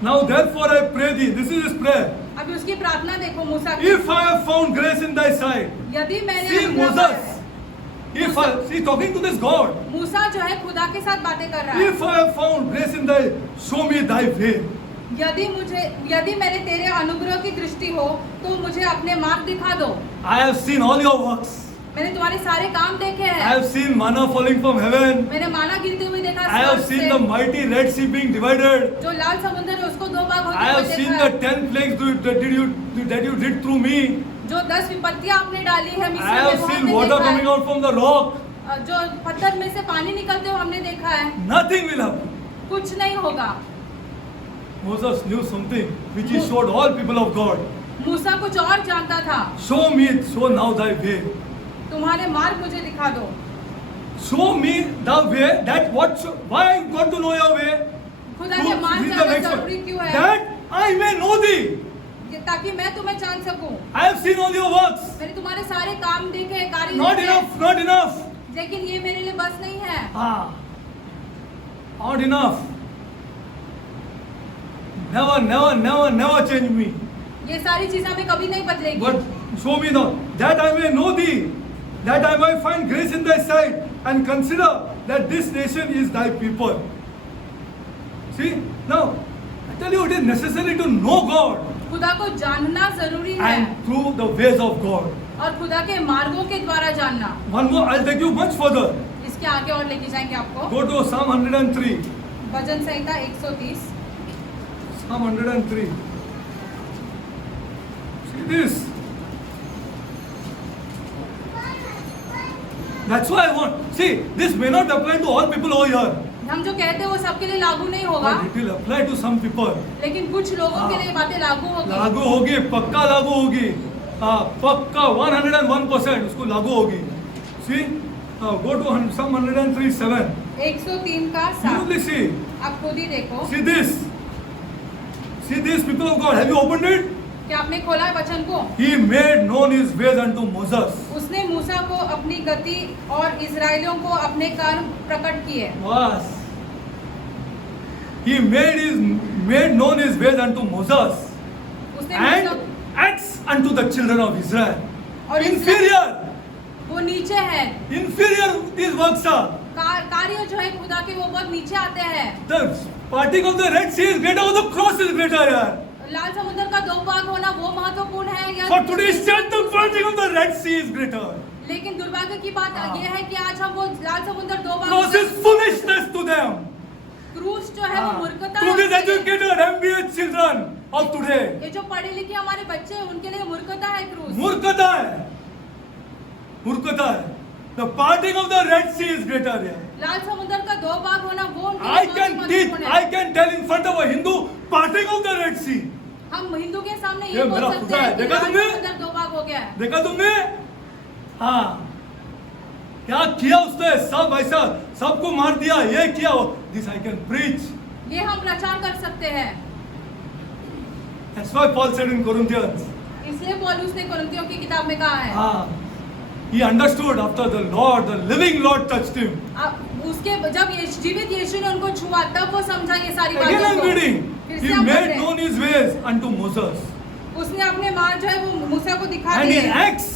Now therefore I pray thee. This is his prayer. अभी उसकी प्रार्थना देखो मूसा की। If I have found grace in thy sight. यदि मैंने See अनुग्रह पाया Moses. है। If I see talking to this God. मूसा जो है खुदा के साथ बातें कर रहा है। If I have found grace in thy, show me thy way. यदि मैंने तेरे अनुग्रह की दृष्टि हो तो मुझे अपने मार्ग दिखा दो। I have seen all your works. मैंने तुम्हारे सारे काम देखे I हैं। have seen manna falling from heaven. मैंने माना गिरते हुए देखा I have स्वर्ग seen से। the mighty Red Sea being divided. जो लाल समुद्र है उसको दो भाग I होते have हुए seen देखा the है। 10 plagues that you did through me. जो 10 विपत्तियां आपने डाली है I मिस्र have में वो seen हमने water देखा coming है। out from the rock. जो पत्थर में से पानी निकलते हुए हमने देखा है। Nothing will happen. कुछ नहीं होगा। Moses knew something which he showed all people of God. मूसा कुछ और जानता था। Show now thy way. तुम्हारे मार्ग मुझे दिखा दो। Show me the way that why I got to know your way. खुदा के मार्ग Read the जानना next जरूरी one. क्यों है? That I may know thee. ताकि मैं तुम्हें जान सकूं। I have seen all your works. मैंने तुम्हारे सारे काम देखे, कार्य Not देखे, enough, not enough. लेकिन ये मेरे लिए बस नहीं है। Not enough. Never change me. ये सारी चीजें हमें कभी नहीं बदलेगी। But show me now that I may know thee, that I may find grace in thy sight, and consider that this nation is thy people. See, now I tell you, it is necessary to know God खुदा को जानना जरूरी है and through the ways of God. और खुदा के मार्गों के द्वारा जानना। One more, I'll take you much further. इसके आगे और लेके जाएंगे आपको। Go to Psalm 103. Bhajan Samhita 130। Psalm 103. See this. That's why I want. See, this may not apply to all people over here. हम जो कहते हैं वो सबके लिए लागू नहीं होगा, But it will apply to some people. लेकिन कुछ लोगों के लिए बातें लागू होगी। लागू होगी, पक्का लागू होगी। पक्का 101% उसको लागू होगी। See, go to Psalm 103:7. 103 का You 7। only see. आप खुद ही देखो। See this. See this, people of God. Have you opened it? क्या आपने खोला है वचन को? He made known his ways unto Moses. उसने मूसा को अपनी गति और इजराइलियों को अपने कर्म प्रकट किए। Was. He made known his ways unto Moses उसने and Musa acts unto the children of Israel. और Inferior. वो नीचे है। Inferior these works are. कार्य जो है खुदा के वो बहुत नीचे आते हैं। The parting of the Red Sea is greater, or the cross is greater यार. लाल समुद्र का दो भाग होना वो महत्वपूर्ण है या For today's church, the parting of the Red Sea is greater. लेकिन दुर्भाग्य की बात हाँ। ये है कि आज हम वो लाल समुद्र दो भाग Cross is foolishness to them. क्रूस जो है वो मूर्खता To है these उनके लिए। educated MBA children of today. ये जो पढ़े लिखे हमारे बच्चे हैं उनके लिए मूर्खता है क्रूस। मूर्खता है, मूर्खता है. The parting of the Red Sea is greater here. लाल समुद्र का दो भाग होना वो उनके I लिए can बहुत teach, महत्वपूर्ण I है। can tell in front of a Hindu, parting of the Red Sea. हम हिंदू के सामने ये ये बोल मेरा सकते खुदा है, हैं कि देखा लाल तुमने? समुद्र दो भाग हो गया है। देखा तुमने? हाँ, क्या किया उसने? सब ऐसा सबको मार दिया, ये किया। This I can preach. ये हम प्रचार कर सकते हैं। That's why Paul said in Corinthians. इसलिए पौलुस ने कुरिन्थियों की किताब में कहा है। हाँ, he understood after the Lord, the living Lord touched him. उसके जब जीवित यीशु ने उनको छुआ तब वो समझा ये सारी Again बातों I'm को। reading. फिर He से हम पढ़ made रहे हैं। known his ways unto Moses. उसने अपने मार्ग जो है वो मूसा को दिखा And his दिए acts,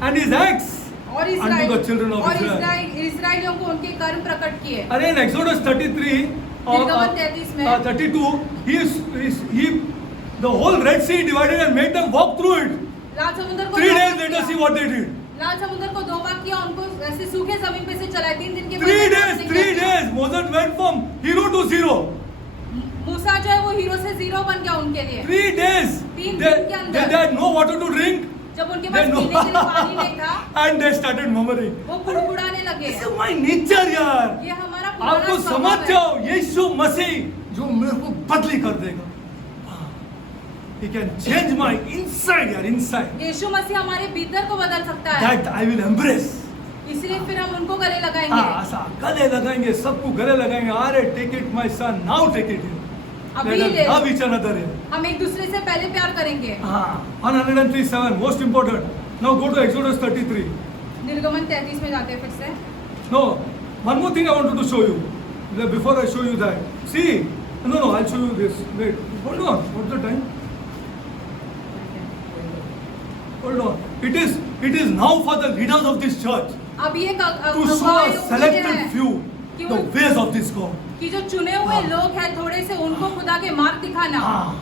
and his acts और unto the children of Israel. इस्राएलियों को उनके कर्म प्रकट किए। अरे in Exodus 33 निर्गमन 33 में 32, the whole Red Sea divided and made them walk through it. लाल समुद्र को 3 दो days भाग later, किया। see what they did. लाल समुद्र को दो भाग किया, उनको ऐसे सूखे जमीन पे से चलाए 3 दिन के 3 बाद days. Moses went from hero to zero. मूसा जो है वो हीरो से जीरो बन गया उनके लिए। 3 days. तीन They दिन के अंदर। had no water to drink. जब उनके They पास know. पीने के लिए पानी नहीं था And they started murmuring. वो कुड़कुड़ाने लगे This is my nature यार. ये हमारा आप पुराना तो स्वभाव समझ है। जाओ यीशु मसीह जो मेरे को बदली कर देगा. He can change my inside यार, inside. यीशु मसीह हमारे भीतर को बदल सकता है That I will embrace. इसलिए फिर हम उनको गले हाँ, लगाएंगे ऐसा गले लगाएंगे, सबको गले लगाएंगे. अरे take it my son, now take it. अभी Let us ले love each another. हम एक दूसरे से पहले प्यार करेंगे हाँ, 103:7 most important. Now go to Exodus 33. निर्गमन 33 में जाते हैं फिर से No, one more thing I wanted to show you. Before I show you that, see, no, I'll show you this. Wait, hold on. What's the time? Hold on. It is now for the leaders of this church अब ये to show a selected few कि the वो- ways of this God. कि जो चुने हुए हाँ। लोग हैं थोड़े से उनको खुदा के मार्ग दिखाना हाँ.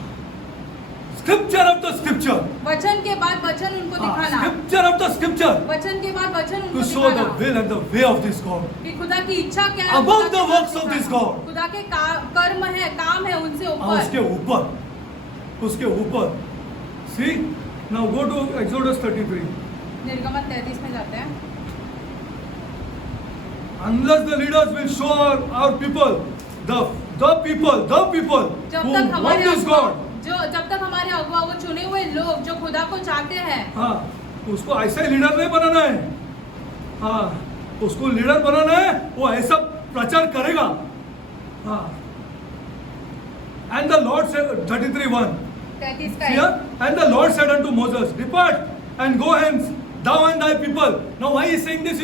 Scripture after scripture. वचन के बाद वचन उनको हाँ, दिखाना Scripture after scripture वचन के बाद वचन to उनको show the दिखाना will and the way of this God. कि खुदा की इच्छा क्या है Above खुदा the के works मार्ग of this दिखाना। God. खुदा के कर्म है काम है उनसे हाँ, ऊपर उसके ऊपर. See, now go to Exodus 33. निर्गमन 33 में जाते हैं Unless the leaders will show our people, the people जब who तक want हमारे this अगुआ God, जब तक हमारे अगुआ वो चुने हुए लोग जो खुदा को चाहते हैं हाँ, उसको ऐसा लीडर नहीं बनाना है. हाँ, उसको लीडर बनाना है, वो ऐसा प्रचार करेगा. हाँ. And the Lord said, 33:1. 33 का Here, and the Lord said unto Moses, depart and go hence, thou and thy people. Now why he is saying this,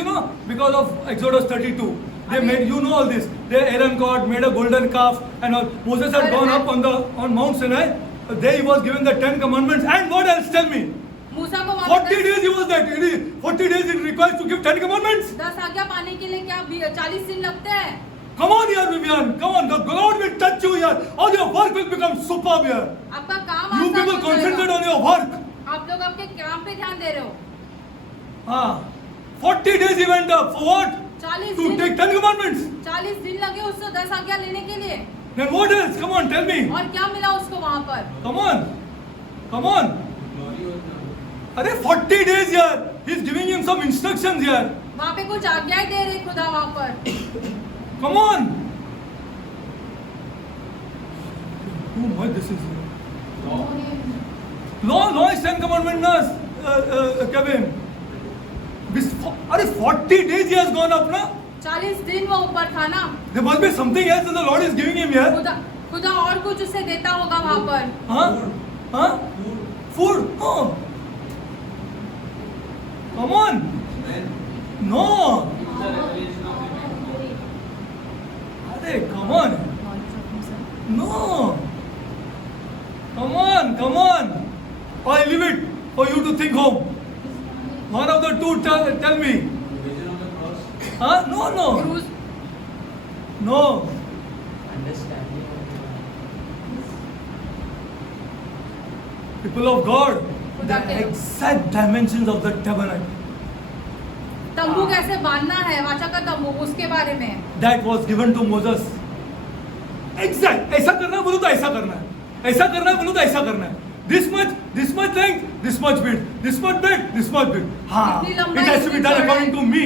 because of Exodus 32. They Amen. made, all this. Aaron God made a golden calf, and all. Moses had gone up on Mount Sinai. There he was given the 10 commandments. And what else? Tell me. मूसा को वहाँ 40 days he was that. 40 days it requires to give 10 commandments. 10 आज्ञा पाने के लिए क्या 40 दिन लगते हैं Come on here, Vivian. Come on. The God will touch you here. All your work will become superb here. आपका काम You आसान people हो concentrate जाएगा। on your work. आप लोग आपके काम पे ध्यान दे रहे हो Ah, 40 days he went up. For what? 40 To दिन take 10 commandments. 40 दिन लगे उसको 10 आज्ञा लेने के लिए Then what else? Come on, tell me. और क्या मिला उसको वहाँ पर Come on. Come on. अरे 40 days यार. He's giving him some instructions here. वहाँ पे कुछ आज्ञाएं दे रहे खुदा वहाँ पर Come on. Oh my, this is law is 10 commandments, na, Kevin. अरे 40 days he has gone up, na. 40 दिन वो ऊपर था ना There must be something else that the Lord is giving him here. खुदा और कुछ उसे देता होगा वहाँ पर Huh? Food? No. Come on. No. Arey, come on. No. Come on. I leave it for you to think home. One of the two tell me. Vision of the cross. Huh? No. Cruise No. Understanding People of God, the exact dimensions of the tabernacle. तंबू कैसे बांधना है वाचा का तंबू उसके बारे में That was given to Moses. Exact. ऐसा करना है बोलो तो ऐसा करना है. ऐसा करना है बोलो तो ऐसा करना है. This much length, this much width, this much breadth, this much width. हाँ. इतनी It लंबाई, has to be इतनी done according चौड़ाई। to me.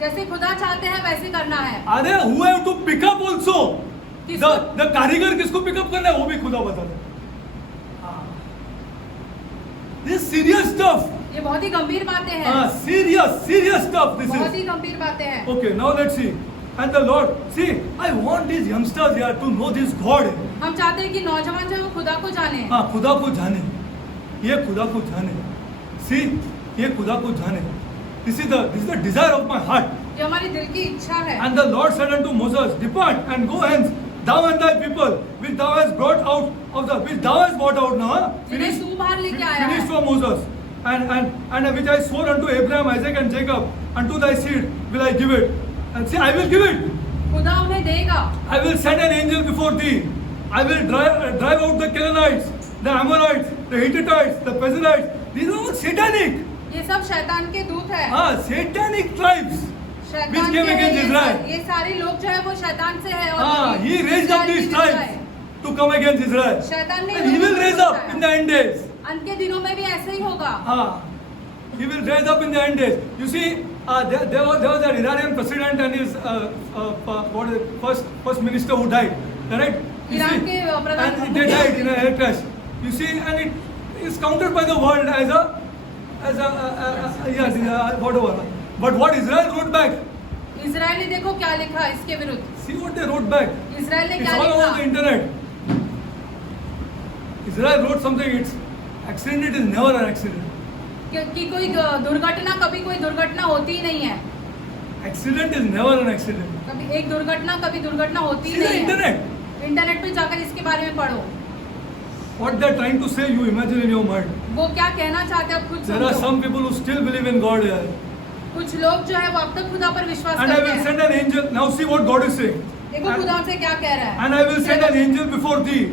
जैसे खुदा चाहते हैं वैसे करना है अरे who have to pick up also. किसको? The कारीगर किसको pick up करना है वो भी खुदा बता दे. हाँ. This is serious stuff. ये बहुत ही गंभीर बातें हैं Serious stuff. This बहुत is. ही गंभीर बातें हैं Okay, now let's see. And the Lord, see, I want these youngsters here to know this God. हम चाहते हैं कि नौजवान जो है वो खुदा को जाने हाँ, खुदा को जाने. ये खुदा को जाने. See, ये खुदा को जाने. This is the desire of my heart. ये हमारी दिल की इच्छा है And the Lord said unto Moses, depart and go hence, thou and thy people, which thou hast brought out now. जिन्हें तू बाहर लेके आया Finish है for Moses. And which I swore unto Abraham, Isaac, and Jacob, unto thy seed will I give it. And see, I will give it. खुदा उन्हें देगा I will send an angel before thee. I will drive out the Canaanites, the Amorites, the Hittites, the Perizzites. These are all satanic. ये सब शैतान के दूत है Satanic tribes. शैतान Which came के against ये Israel. ये सारे लोग जो है वो शैतान से है और He raised up these tribes to come against Israel. शैतान ने And he will raise up in the end days. अंत के दिनों में भी ऐसे ही होगा He will rise up in the end days. You see, there was an Iranian president and his what is it, first minister who died, correct? You Iran see, के प्रधान and they died in a air crash. You see, and it is counted by the world as a whatever. But what Israel wrote back? Israel ने देखो क्या लिखा इसके विरुद्ध. See what they wrote back. Israel ने It's क्या all over the लिखा? internet. Israel wrote something. It's accident. It is never an accident. कि कोई दुर्घटना, कभी कोई दुर्घटना होती ही नहीं है. Accident is never an accident. कभी एक दुर्घटना, कभी दुर्घटना होती ही See the नहीं है. internet. इंटरनेट पे जाकर इसके बारे में पढ़ो. What they're trying to say, you imagine in your mind. वो क्या कहना चाहते हैं आप खुद There are समझो. some people who still believe in God here. कुछ लोग जो है वो अब तक खुदा पर विश्वास And I करते will हैं. send an angel. Now see what God is saying. देखो खुदा हमसे क्या कह रहा है. And I will send an angel before thee.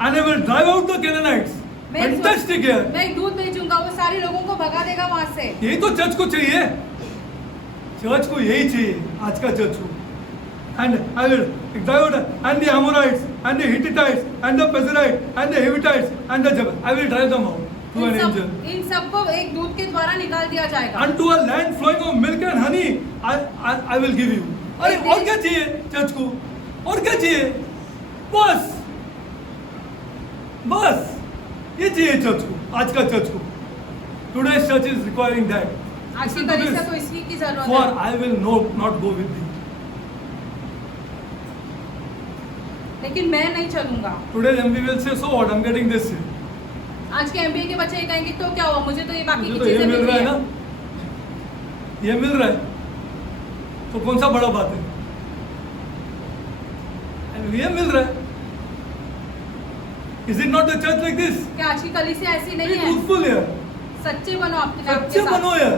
And I will drive out the Canaanites. Fantastic here. मैं एक दूत भेजूंगा, वो सारे लोगों को भगा देगा वहां से. यही तो चर्च को चाहिए. चर्च को यही चाहिए. आज का चर्च को. And I will drive out and the Amorites and the Hittites and the Pezerites and the Hivitites and the Jebus. I will drive them out through an angel. इन सबको एक दूत के द्वारा निकाल दिया जाएगा. Unto a land flowing of milk and honey, I will give you. अरे और क्या चाहिए चर्च को? और क्या चाहिए? बस ये चाहिए चर्च को. आज का चर्च को. Today's church is requiring that. आज की कलीसिया को इसी की जरूरत For है. I will not go with thee. लेकिन मैं नहीं चलूंगा. Today's MB will say, so what? I'm getting this. आज के एमबीए के बच्चे ये कहेंगे तो क्या हुआ, मुझे तो ये बाकी मुझे की तो ये चीजें मिल मिल रहा रही है है. ना. ये मिल रहा है. तो कौन सा बड़ा बात है? ये मिल रहा है. Is it not the church like this? क्या आज की कलीसिया ऐसी नहीं Be है? truthful here. सच्चे बनो आपके सच्चे बनो यार.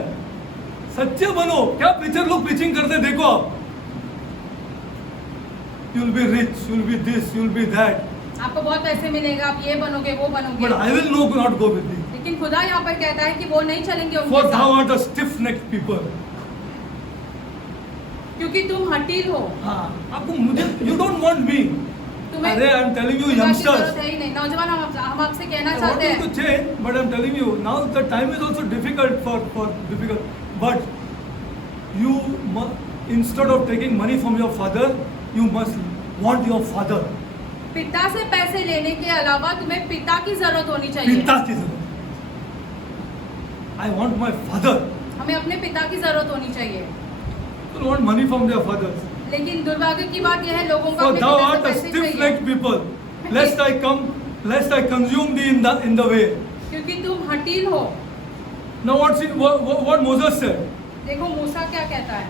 सच्चे बनो. क्या प्रीचर लोग प्रीचिंग करते हैं, देखो आप. You'll be rich, you'll be this, you'll be that. आपको बहुत पैसे मिलेगा, आप ये बनोगे वो बनोगे. But I will not go with thee. लेकिन खुदा यहाँ पर कहता है कि वो नहीं चलेंगे For उनके thou साथ, art a stiff-necked people. क्योंकि तुम हटील हो. हाँ. आपको मुझे you don't want me. तुम्हें अरे I'm telling you खुदा की youngsters. जरूरत है ही नहीं. नौजवान हम आपसे कहना I want चाहते you हैं. to change, but I'm telling you now the time is also difficult for difficult. But you instead of taking money from your father, you must want your father. पिता से पैसे लेने के अलावा तुम्हें पिता की जरूरत होनी चाहिए. पिता की जरूरत. I want my father. हमें अपने पिता की जरूरत होनी चाहिए. People want money from their fathers. लेकिन दुर्भाग्य की बात यह है, लोगों को For अपने thou पिता से art a पैसे चाहिए. stiff-necked people, lest I consume thee in the way. क्योंकि तुम हटील हो. Now what Moses said. देखो मूसा क्या कहता है.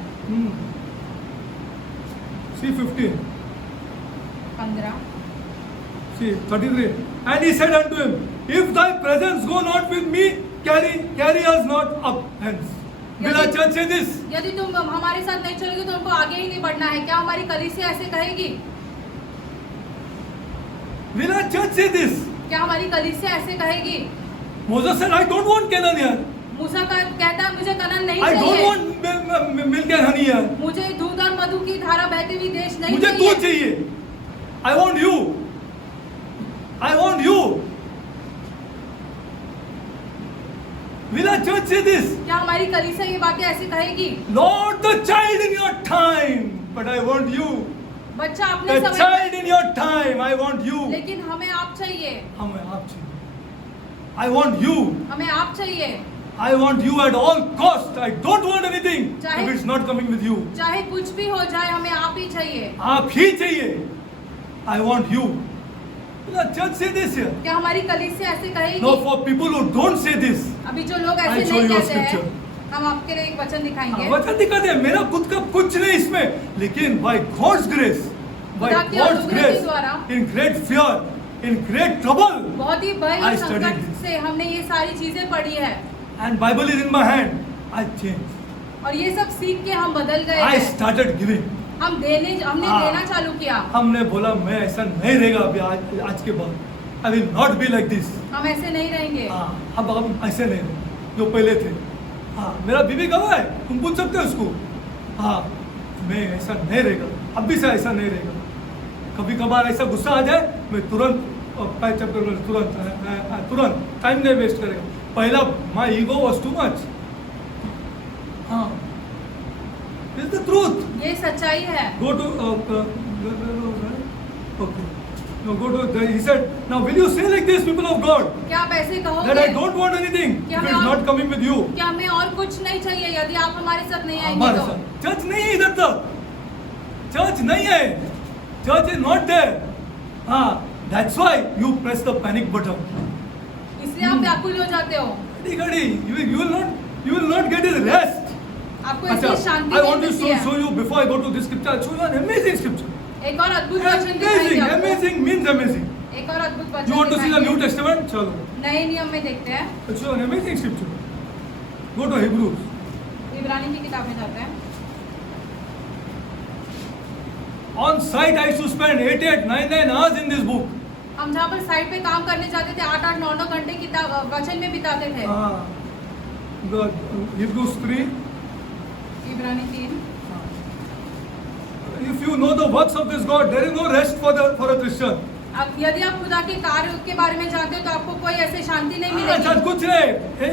See 15. 15. See 33. And he said unto him, If thy presence go not with me, carry us not up hence. Will our church say this? यदि तुम हमारे साथ नहीं चलोगे तो उनको आगे ही नहीं बढ़ना है. क्या हमारी कलीसिया ऐसे कहेगी? Will our church say this? क्या हमारी कलीसिया ऐसे कहेगी? Moses said, I don't want Canaan here. मूसा का कहता है मुझे कनान नहीं I don't चाहिए. want milk and honey here. मुझे दूध और मधु की धारा बहती हुई देश नहीं मुझे तू चाहिए. I want you. I want you. Will our church say this? क्या हमारी कलीसिया ये बातें ऐसी कहेगी? Not the child in your time, but I want you. बच्चा अपने The समय, child in your time, I want you. लेकिन हमें आप चाहिए. हमें आप चाहिए. I want you. हमें आप चाहिए. I want you at all cost. I don't want anything चाहे- if it's not coming with you. चाहे कुछ भी हो जाए, हमें आप ही चाहिए. आप ही चाहिए. I want you. Will our church say this here? क्या हमारी कलीसिया ऐसे कहेगी? No, for people who don't say this. अभी जो लोग I'll ऐसे show नहीं you a कहते हैं, scripture. हम आपके लिए एक वचन दिखाएंगे. वचन दिखाते हैं. मेरा खुद का कुछ नहीं इसमें, लेकिन by God's grace, by खुदा की God's अनुग्रह के grace, द्वारा, in great fear, in great trouble, बहुत ही भय I और studied संकट this. से हमने ये सारी चीजें पढ़ी है. and Bible is in my hand, I changed. और ये सब सीख के हम बदल गए I हैं. started giving. हमने हाँ. देना चालू किया. हमने बोला मैं ऐसा नहीं रहेगा अभी आज के बाद. I will not be like this. हम ऐसे नहीं रहेंगे. हाँ, अब हम ऐसे नहीं रहे जो पहले थे. हाँ, मेरा बीवी गवाह है, तुम पूछ सकते हो उसको. हाँ, मैं ऐसा नहीं रहेगा, अब भी से ऐसा नहीं रहेगा. कभी कभार ऐसा गुस्सा आ जाए, मैं तुरंत तुरंत टाइम नहीं वेस्ट करेगा. पहला my ego was too much. This is the truth. ये सच्चाई है। Go to okay. No, go to he said, now will you say like this, people of God, क्या आप ऐसे that I कहोगे don't want anything क्या if मैं it's और- not coming with you? कि हमें और कुछ नहीं चाहिए यदि आप हमारे साथ नहीं आएंगे हमारे तो? साथ चर्च नहीं है इधर तक, चर्च नहीं है, चर्च इज नॉट देयर. हाँ, that's why you press the panic button. इसलिए आप व्याकुल हो जाते हो। घड़ी you will not get his rest. आपको अच्छा, इसलिए शांति I नहीं want to मिलती है। show you before I go to this scripture. I'll show you an amazing scripture. एक और अद्भुत वचन दिखाएंगे Amazing, आपको। amazing means amazing. एक और अद्भुत वचन You want to see the दिखाएंगे। New Testament? चलो. नए नियम में देखते हैं। I'll show you an amazing scripture. Go to Hebrews. इब्रानी की किताब में जाते हैं। On site I used to spend 8, 9 hours in this book. हम जहाँ पर साइट पे काम करने जाते थे 8, 9 घंटे किताब वचन में बिताते थे। The Hebrews 3. इब्रानी 3। If you know the works of this God, there is no rest for a Christian. अब यदि आप खुदा के कार्य के बारे में जानते हो तो आपको कोई ऐसे शांति नहीं अच्छा मिलेगी। कुछ नहीं,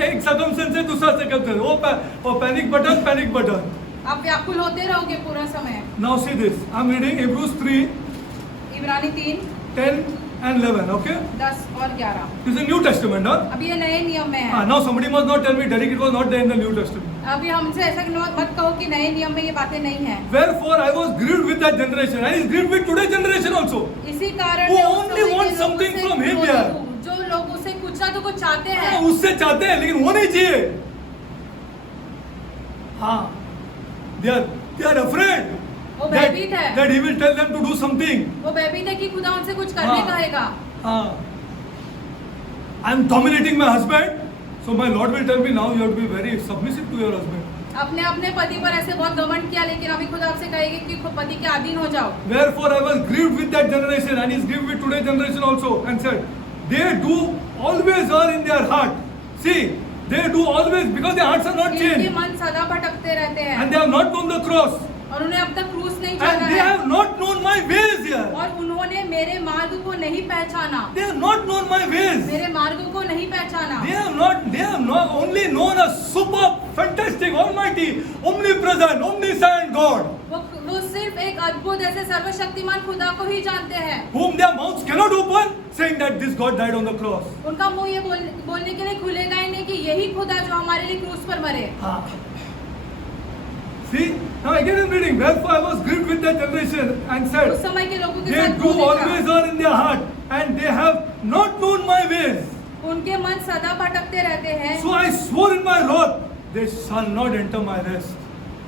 एक सर्कमस्टेंस से दूसरा सर्कमस्टेंस, वो पैनिक बटन. आप व्याकुल होते रहोगे पूरा समय। Now see this. I'm reading Hebrews 3, इब्रानी 3, 10 and 11. Okay, 10 और 11। this is the New Testament, huh? अब ये नए नियम में है। Now somebody must not tell me, Derek, it was not there in the New Testament. अभी हमसे ऐसा मत कहो कि नए नियम में ये बातें नहीं है। Wherefore I was grieved with that generation, and is grieved with today's generation also. इसी कारण Who मैं उस only समय के want लोगों something से from him, बोलती यार। हूँ, जो लोग उससे कुछ ना तो कुछ चाहते हाँ, हैं। उससे चाहते हैं लेकिन वो नहीं चाहिए. हाँ, they are afraid वो that, भयभीत है। that he will tell them to do something. वो भयभीत है कि खुदा उनसे कुछ करने हाँ। कहेगा। हाँ, I am dominating my husband, so my Lord will tell me now you have to be very submissive to your husband. अपने अपने पति पर ऐसे बहुत घमंड किया लेकिन अभी खुदा आपसे कहेगा कि पति के अधीन हो जाओ। Wherefore I was grieved with that generation, and is grieved with today's generation also, and said, they do always err in their heart. See, they do always, because their hearts are not इनके changed, मन सदा भटकते रहते हैं and they have not known the cross, और उन्हें अब तक क्रूस नहीं and जाना they है have not known my ways here. और उन्होंने मेरे मार्ग को नहीं पहचाना। They have not known my ways. मेरे मार्ग को नहीं पहचाना। They have not only known a super, fantastic, almighty, omnipresent, omniscient God, वो सिर्फ एक अद्भुत ऐसे सर्वशक्तिमान खुदा को ही जानते हैं, whom their mouths cannot open, saying that this God died on the cross. उनका मुंह ये बोलने के लिए खुलेगा ही नहीं कि यही खुदा जो हमारे लिए क्रूस पर मरे। Ah. See, now again I'm reading. Wherefore I was grieved with that generation and उस said, समय के लोगों के they साथ do वो always लिखा, err in their heart, and they have not known my ways. उनके मन सदा भटकते रहते हैं। So I swore in my wrath, they shall not enter my rest.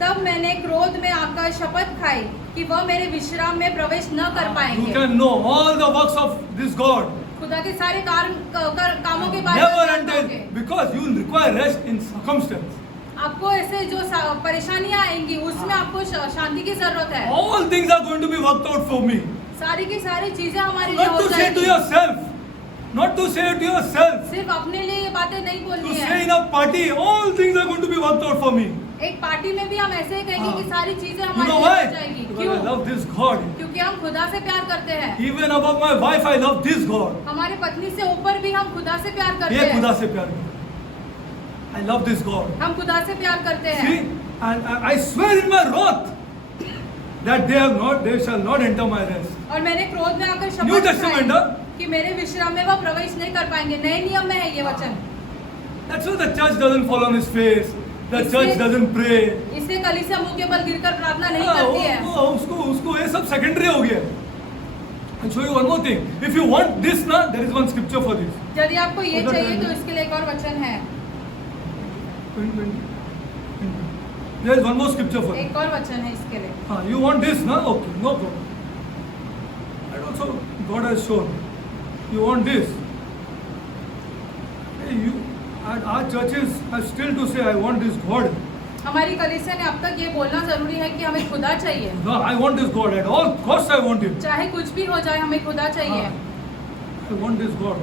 तब मैंने क्रोध में आकर शपथ खाई कि वह मेरे विश्राम में प्रवेश न कर You पाएंगे। can know all the works of this God. खुदा के सारे कामों के बारे Never में जानोगे। enter, because you will require rest in circumstance. आपको ऐसे जो परेशानियां आएंगी उसमें आपको शांति की जरूरत है। All things are going to be worked out for me. सारी की सारी चीजें हमारे लिए Not हो to say to जाएगी। yourself, not to say to yourself, सिर्फ अपने लिए ये बातें नहीं to बोलनी say है। in a party, all things are going to be worked out for me. एक पार्टी में भी हम ऐसे ही कहेंगे हाँ। कि सारी चीजें You हमारे know लिए why? हो जाएगी। Because I क्यों? love this God. क्योंकि हम खुदा से प्यार करते हैं। Even above my wife, I love this God. हमारे पत्नी से ऊपर भी हम खुदा से प्यार करते ये खुदा हैं। से प्यार करता हूँ. I love this God. हम खुदा से प्यार करते See, हैं। and I swear in my wrath that they shall not enter my rest. और मैंने क्रोध में आकर New शपथ Testament, खाई huh? कि मेरे विश्राम में वह प्रवेश नहीं कर पाएंगे। नए नियम में है ये वचन। That's why the church doesn't fall on his face. The church doesn't pray. इससे कलीसिया मुंह के बल गिरकर प्रार्थना नहीं हाँ, करती है। उसको ये सब सेकेंडरी हो गया. I'll show you one more thing. If you want this, na, there is one scripture for this. यदि आपको ये उधर चाहिए जाएंगे। तो इसके लिए एक और वचन है। 20. There is one more scripture for it. एक और वचन है इसके लिए। You want this, na? Okay, no problem. And also, God has shown. You want this. Hey, and our churches have still to say, I want this God. हमारी कलीसिया ने अब तक ये बोलना जरूरी है कि हमें खुदा चाहिए। No, I want this God. At all costs, I want Him. चाहे कुछ भी हो जाए हमें खुदा चाहिए। I want this God.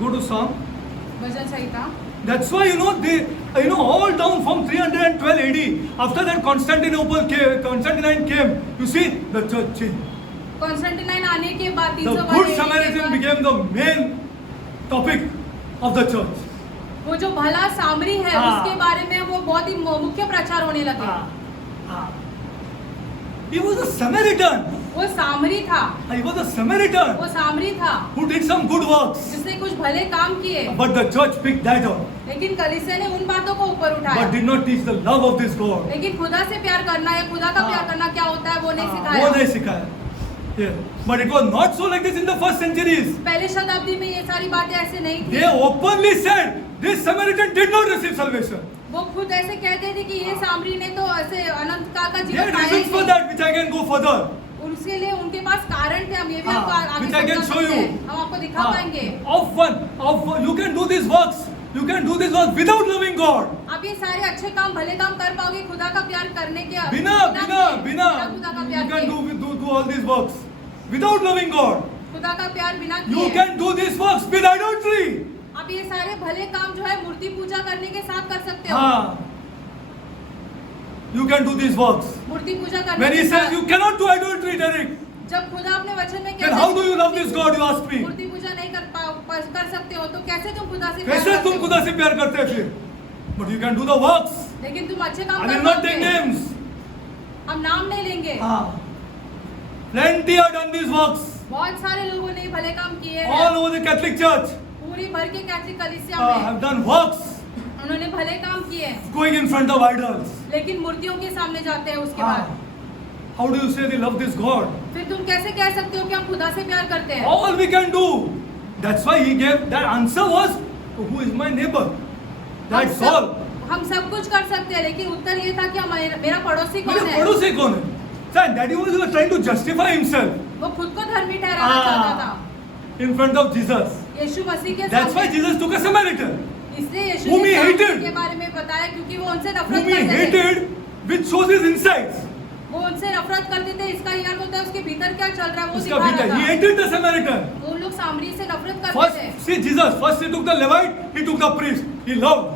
Go to Psalm. Bhajan Samhita. That's why all down from 312 AD, after that Constantine came, you see the church changed. कॉन्स्टेंटिनाइन आने के बाद The Good Samaritan became the main topic of the church. वो जो भला सामरी है हाँ। उसके बारे में वो बहुत ही मुख्य प्रचार होने लगे। He was a Samaritan. वो सामरी था, He was a Samaritan वो सामरी था who did some good works. जिसने कुछ भले काम किए, But the church picked that up, लेकिन कलीसिया ने उन बातों को ऊपर but उठाया, did not teach the love of this God. लेकिन खुदा से प्यार करना या खुदा का हाँ। प्यार करना क्या होता है वो नहीं वो सिखाया। नहीं सिखाया. Yeah. But it was not so like this in the first centuries. पहले शताब्दी में ये सारी बातें ऐसे नहीं They थी। openly said this Samaritan did not receive salvation. वो खुद ऐसे कहते थे कि ये सामरी ने तो ऐसे अनंत काल का There जीवन are पाया ही reasons for नहीं। that which I can go further. उसके लिए उनके पास कारण थे, हम ये भी हाँ, आपको आगे which I can समझा show सकते you. हैं, हम आपको दिखा पाएंगे। Of one, you can do these works. You can do these works without loving God. आप ये सारे अच्छे काम भले काम कर पाओगे खुदा का प्यार करने के बिना खुदा का you प्यार can किए। do all these works without loving God. खुदा का प्यार बिना You किए। can do these works with idolatry. आप ये सारे भले काम जो है मूर्ति पूजा करने के साथ कर सकते हो। हाँ. You can do these works. मूर्ति पूजा करने When के he says साथ you cannot do idolatry, Derek, जब खुदा अपने वचन में then कहता how है do कि you love this God? You ask me. मूर्ति पूजा नहीं कर सकते हो तो कैसे तुम खुदा से प्यार कैसे करते तुम हो? खुदा से प्यार करते हैं फिर? But you can do the works. लेकिन तुम अच्छे काम I कर will not take पाओगे। names. हम नाम नहीं लेंगे। हाँ. Plenty have done these works बहुत सारे लोगों ने भले काम किए हैं। all over the Catholic Church. पूरी भर के कैथलिक कलीसिया में Have done works उन्होंने भले काम किए हैं, going in front of idols. लेकिन मूर्तियों के सामने जाते हैं उसके हाँ. बाद। How do you say they love this God? फिर तुम कैसे कह सकते हो कि हम खुदा से प्यार करते हैं? All we can do. That's why he gave that answer was, who is my neighbor? That's all. हम सब कुछ कर सकते हैं, लेकिन उत्तर ये था कि मेरा पड़ोसी कौन मेरे है? पड़ोसी कौन है? Son, Daddy was trying to justify himself वो खुद को धर्मी ठहराना चाहता था in front of Jesus. यीशु मसीह के That's why सामने। Jesus took a Samaritan, इसलिए यीशु whom ने he सामरी hated. के बारे में बताया क्योंकि वो उनसे नफरत whom he करते थे। hated, which shows his insides. वो उनसे नफरत करते थे, इसका ये अर्थ होता है उसके भीतर क्या चल रहा है वो उसका दिखा भीतर, he रहा था। hated the Samaritan. वो लोग सामरी से नफरत करते First, थे। see Jesus. First he took the Levite, he took the priest. He loved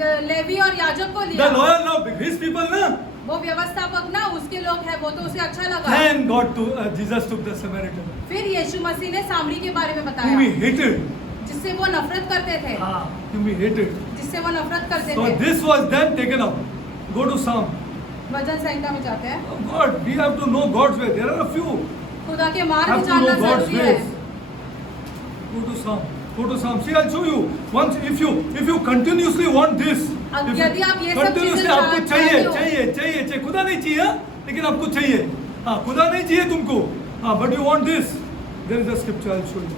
Levi और याजक को the लिया। loyal loved his people, na? वो व्यवस्थापक ना उसके लोग हैं, वो तो उसे अच्छा लगा। Then Jesus took the Samaritan, फिर यीशु मसीह ने सामरी के बारे में whom बताया, he hated. जिससे वो नफरत करते थे, Whom he hated. जिससे वो नफरत करते So थे। this was then taken up. Go to Psalm. भजन संहिता में जाते हैं। Oh God, we have to know God's way. There are a few. खुदा के मार्ग Have to जानना know God's जरूरी है। ways. Go to Psalm. Go to Psalm. See, I'll show you. Once, if you continuously want this, अब if you यदि आप ये सब continuously चीजें आपको चाहते चाहिए, हो, चाहिए, खुदा नहीं चाहिए, हाँ? लेकिन आपको चाहिए, हाँ, खुदा नहीं चाहिए तुमको, हाँ, but you want this. There is a scripture I'll show you.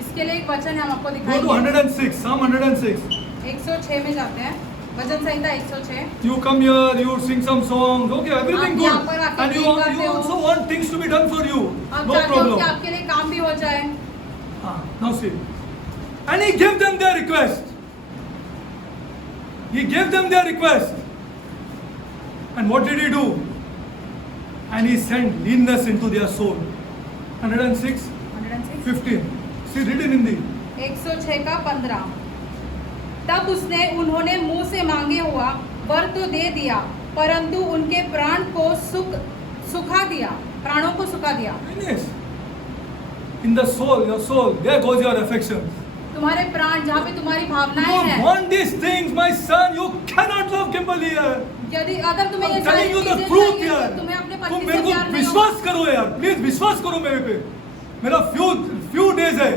इसके लिए एक वचन है, हम आपको Go to दिखाएंगे। 106, Psalm 106. 106 में जाते हैं, भजन संहिता 106। You come here, you sing some songs, okay, everything आप good, यहाँ पर आके and you sing करते हो। also want things to be done for you. आप No चाहते हो कि problem. आपके लिए काम भी हो जाए। Now see. And he gave them their request. He gave them their request. And what did he do? And he sent leanness into their soul. 106, 106 15. See, read in Hindi. 106 का 15। तब उन्होंने मुंह से मांगे हुआ वर तो दे दिया, परंतु उनके प्राणों को सुखा दिया। Finish. In the soul, your soul, there goes your affections. तुम्हारे प्राण जहाँ पे तुम्हारी भावनाएं You हैं, want these things, my son. You cannot love Kimberly here. यदि अगर तुम्हें ये I'm सारी telling you the चीजें truth चाहिए यार. तो तुम्हें अपने तुम पति मेरे से को प्यार नहीं होगा। विश्वास करो यार, प्लीज विश्वास करो मेरे पे. मेरा few days है.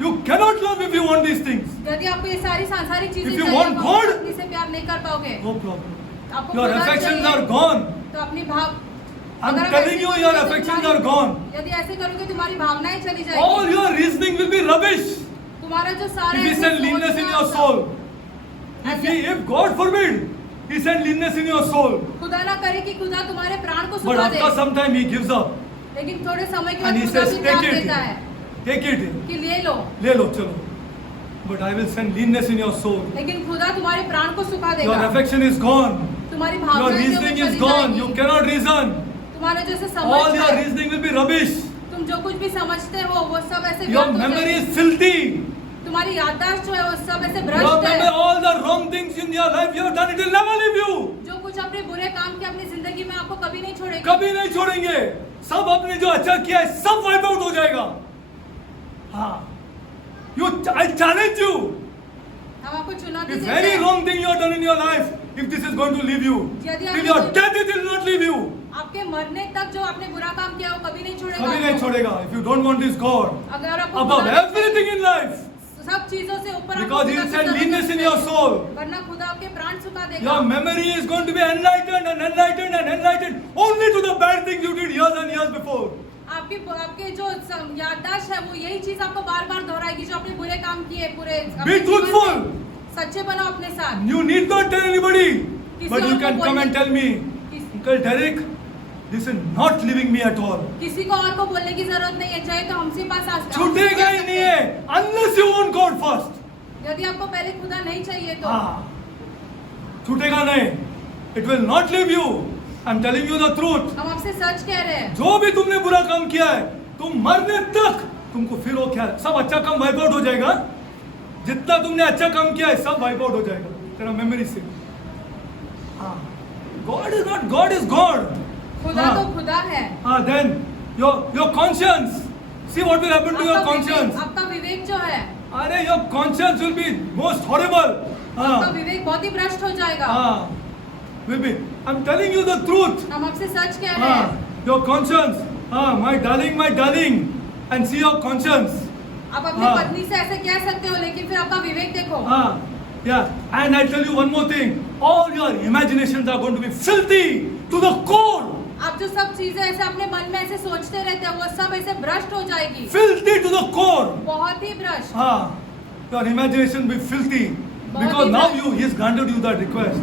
You cannot love if you want these things. यदि आपको ये सारी सांसारिक चीजें If you चाहिए, want तो God, आप पत्नी से प्यार नहीं कर पाओगे। No problem. आपको Your खुदा affections चाहिए, are gone. तो अपनी भाव I'm अगर आप telling ऐसे you, करोगे your तो affections तुम्हारी- are gone. यदि ऐसे करोगे तुम्हारी भावनाएं चली All जाएगी। your reasoning will be rubbish. तुम्हारा जो सारा If he ऐसे send leanness in सोचना your होगा, soul, if God forbid, he send leanness in your soul. खुदा ना करे कि खुदा तुम्हारे प्राण को But सुखा दे, after some time he gives up लेकिन थोड़े समय के and बाद he खुदा says, भी त्याग take देता है it, take it, कि ले लो, ले लो चलो. But I will send leanness in your soul. लेकिन खुदा तुम्हारे प्राण को सुखा Your देगा। affection is gone. तुम्हारी Your भावनाएं जो वो reasoning is चली gone. You जाएगी। cannot reason. तुम्हारा जैसे समझ All your है, reasoning will be rubbish. तुम जो कुछ भी समझते हो वो सब ऐसे Your व्यर्थ हो memory जाएगी। is filthy. तुम्हारी याददाश्त जो है वो सब ऐसे You भ्रष्ट remember है। all the wrong things in your life you have done. It will never leave you. जो कुछ अपने बुरे काम किए अपनी जिंदगी में आपको कभी नहीं छोड़ेगी। कभी नहीं छोड़ेंगे. सब आपने जो अच्छा किया है सब वाइप आउट हो जाएगा. हाँ. I challenge you. हम आपको चुनौती The देते very हैं। wrong thing you have done in your life, if this is going to leave you. यदि Till आपने your कोई- death it will not leave you. आपके मरने तक जो आपने बुरा काम किया वो कभी नहीं छोड़ेगा कभी नहीं आपको। छोड़ेगा. If you don't want this God अगर आपको above खुदा नहीं everything in life, चाहिए, सब चीजों से ऊपर आपको because He खुदा will की send जरूरत leanness in नहीं your है। soul. वरना खुदा आपके प्राण सुखा देगा। Your memory is going to be enlightened and enlightened and enlightened only to the bad things you did years and years before. आपके जो याददाश्त है वो यही चीज आपको बार बार दोहराएगी जो आपने बुरे काम किए पूरे Be अपने जीवन truthful. में। सच्चे बनो अपने साथ। You need not tell anybody, किसी but you और को can come बोलने- and tell me, किस- Uncle Derek, this is not leaving me at all. किसी को और को बोलने की जरूरत नहीं है, चाहे तो हमसे पास छूटेगा ही नहीं है unless you want God first. यदि आपको पहले खुदा नहीं चाहिए तो हाँ, छूटेगा नहीं. It will not leave you. I'm telling you the truth. हम आपसे सच कह रहे हैं। जो भी तुमने बुरा काम किया है, तुम मरने तक तुमको फिर वो क्या सब अच्छा काम वाइप आउट हो जाएगा. जितना तुमने अच्छा काम किया है सब वाइप आउट हो जाएगा तेरा मेमोरी से. हाँ, God is not, God is God. खुदा हाँ. तो खुदा है। Then your conscience. See what will happen to your conscience. आपका विवेक जो है, अरे your conscience will be most horrible. आपका हाँ, विवेक बहुत ही भ्रष्ट हो जाएगा। हाँ, will be. I'm telling you the truth. हम आपसे सच कह रहे हाँ, हैं। your conscience. हाँ, my darling, and see your conscience. आप अपनी हाँ. पत्नी से ऐसे कह सकते हो, लेकिन फिर आपका विवेक देखो। हाँ, yeah. And I tell you one more thing. All your imaginations are going to be filthy to the core. आप जो सब चीजें ऐसे अपने मन में ऐसे सोचते रहते हैं, वो सब ऐसे भ्रष्ट हो जाएगी। Filthy to the core. बहुत ही भ्रष्ट। हाँ, your imagination will be filthy. बहुत Because ही now भ्रष्ट। he has granted you that request.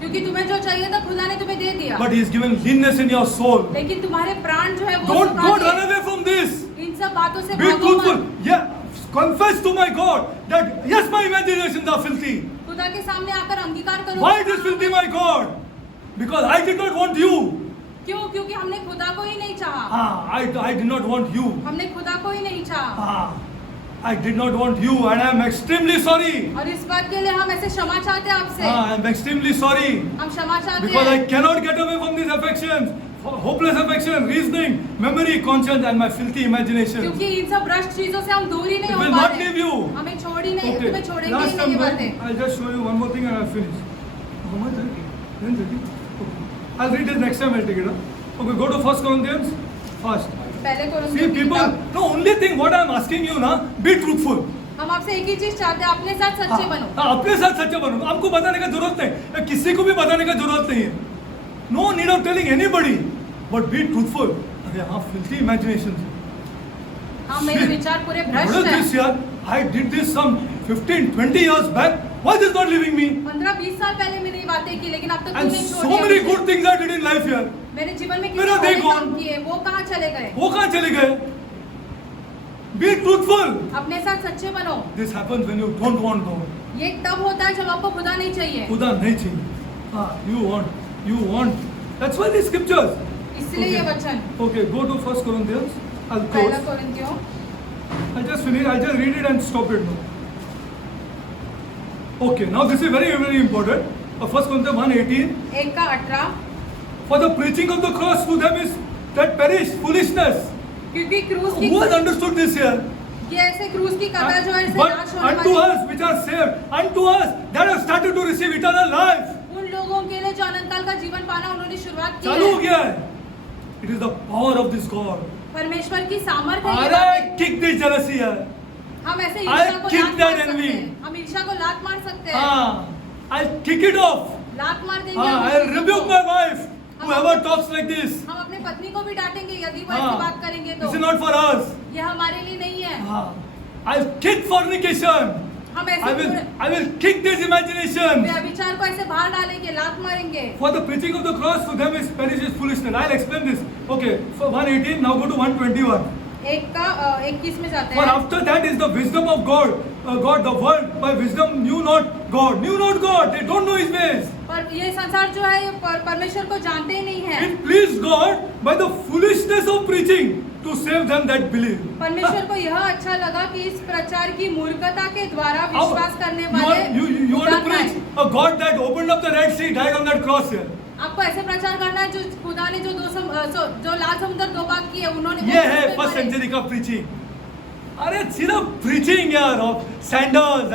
क्योंकि तुम्हें जो चाहिए था खुदा ने तुम्हें दे दिया। But he has given leanness in your soul. लेकिन तुम्हारे प्राण जो है वो Don't सुखा दिए। run away from this. इन सब बातों से Be भागो truthful. मत। Yeah, confess to my God that yes, my imaginations are filthy. खुदा के सामने आकर अंगीकार करो। Why it is filthy, my God? Because I did not want you. क्यों? क्योंकि हमने खुदा को ही नहीं चाहा। Ah, I did not want you. हमने खुदा को ही नहीं चाहा। Ah, I did not want you, and I am extremely sorry. और इस बात के लिए हम ऐसे क्षमा चाहते हैं आपसे। Ah, I am extremely sorry हम क्षमा चाहते because I हैं cannot get away from these affections, hopeless affection, reasoning, memory, conscience, and my filthy imagination. क्योंकि इन सब भ्रष्ट चीजों से हम दूर ही नहीं It हो will पा not रहे। leave you. हमें छोड़ ही नहीं, Okay. तुम्हें छोड़ेंगे ही Last नहीं ये time, बातें। I'll just show you one more thing and I'll finish. How much? 10:30. Okay. I'll read it next time. I'll take it up. Okay, go to 1 Corinthians. First. पहले See, कोरिन्थियों की people. किताब। No, only thing what I'm asking you, na, be truthful. हम आपसे एक ही चीज चाहते हैं, अपने साथ सच्चे बनो। हाँ, अपने साथ सच्चे बनो. हमको बताने का जरूरत नहीं, या किसी को भी बताने का जरूरत नहीं है. No need of telling anybody, but be truthful. अरे हाँ, filthy imaginations. हाँ, मेरे विचार पूरे भ्रष्ट What is हैं। this यार? I did this some 15, 20 years back. Why is not leaving me? 15-20 साल पहले मैंने ये बातें की, लेकिन अब तक And तुमने छोड़ so दिया many मुझे। good things I did in life here. मेरे जीवन में मेरा कितने देखो। काम किए, वो कहाँ चले गए? वो कहाँ चले गए? Be truthful. अपने साथ सच्चे बनो। This happens when you don't want God. ये तब होता है जब आपको खुदा नहीं चाहिए। खुदा नहीं चाहिए. हाँ, you want. That's why these scriptures. इसलिए ये वचन। Okay, go to 1 Corinthians. I'll पहला close. कोरिन्थियों I'll just finish. I'll just read it and stop it now. Okay, now this is very, very important. 1 Corinthians 1:18. 1:18। For the preaching of the cross to them is that perish foolishness. क्योंकि क्रूस की Who has understood this here? ये ऐसे क्रूस की कथा जो है इसे But नाश होने unto वाली us which are saved, unto us that have started to receive eternal life. उन लोगों के लिए जो अनंत काल का जीवन पाना उन्होंने शुरुआत की चालू हो है। गया है. It is the power of this God. परमेश्वर की सामर्थ्य है ये अरे बातें। kick this jealousy है. हम ऐसे I'll ईर्ष्या को kick लात that मार सकते envy. हैं। हम ईर्ष्या को लात मार सकते हैं। हाँ, I'll kick it off. लात मार देंगे हाँ, हम I'll ईर्ष्या rebuke को। my wife whoever talks like this. हम अपने पत्नी को भी डांटेंगे यदि वो हाँ, ऐसी बात करेंगे तो। This is not for us. ये हमारे लिए नहीं है। हाँ, I'll kick fornication. हम I ऐसे will kick this imagination. व्यभिचार को ऐसे बाहर डालेंगे, लात मारेंगे। For the preaching of the cross to them is perishes foolishness. I'll explain this. Okay, for 1:18, now go to 1:21. 1:21 में जाते For हैं। after that is the wisdom of God. God, the world by wisdom knew not God. Knew not God. They don't know His ways. पर ये संसार जो है ये परमेश्वर को जानते ही नहीं है। It pleased God by the foolishness of preaching to save them that believe. परमेश्वर को यह अच्छा लगा कि इस प्रचार की मूर्खता के द्वारा How- विश्वास करने you वाले want to उदार पाए। preach a God that opened up the Red Sea, died on that cross here. आपको ऐसे प्रचार करना है जो खुदा ने जो जो लाल समुद्र दो भाग किए उन्होंने ये है फर्स्ट सेंचुरी का preaching. अरे सिर्फ preaching यार of Sanders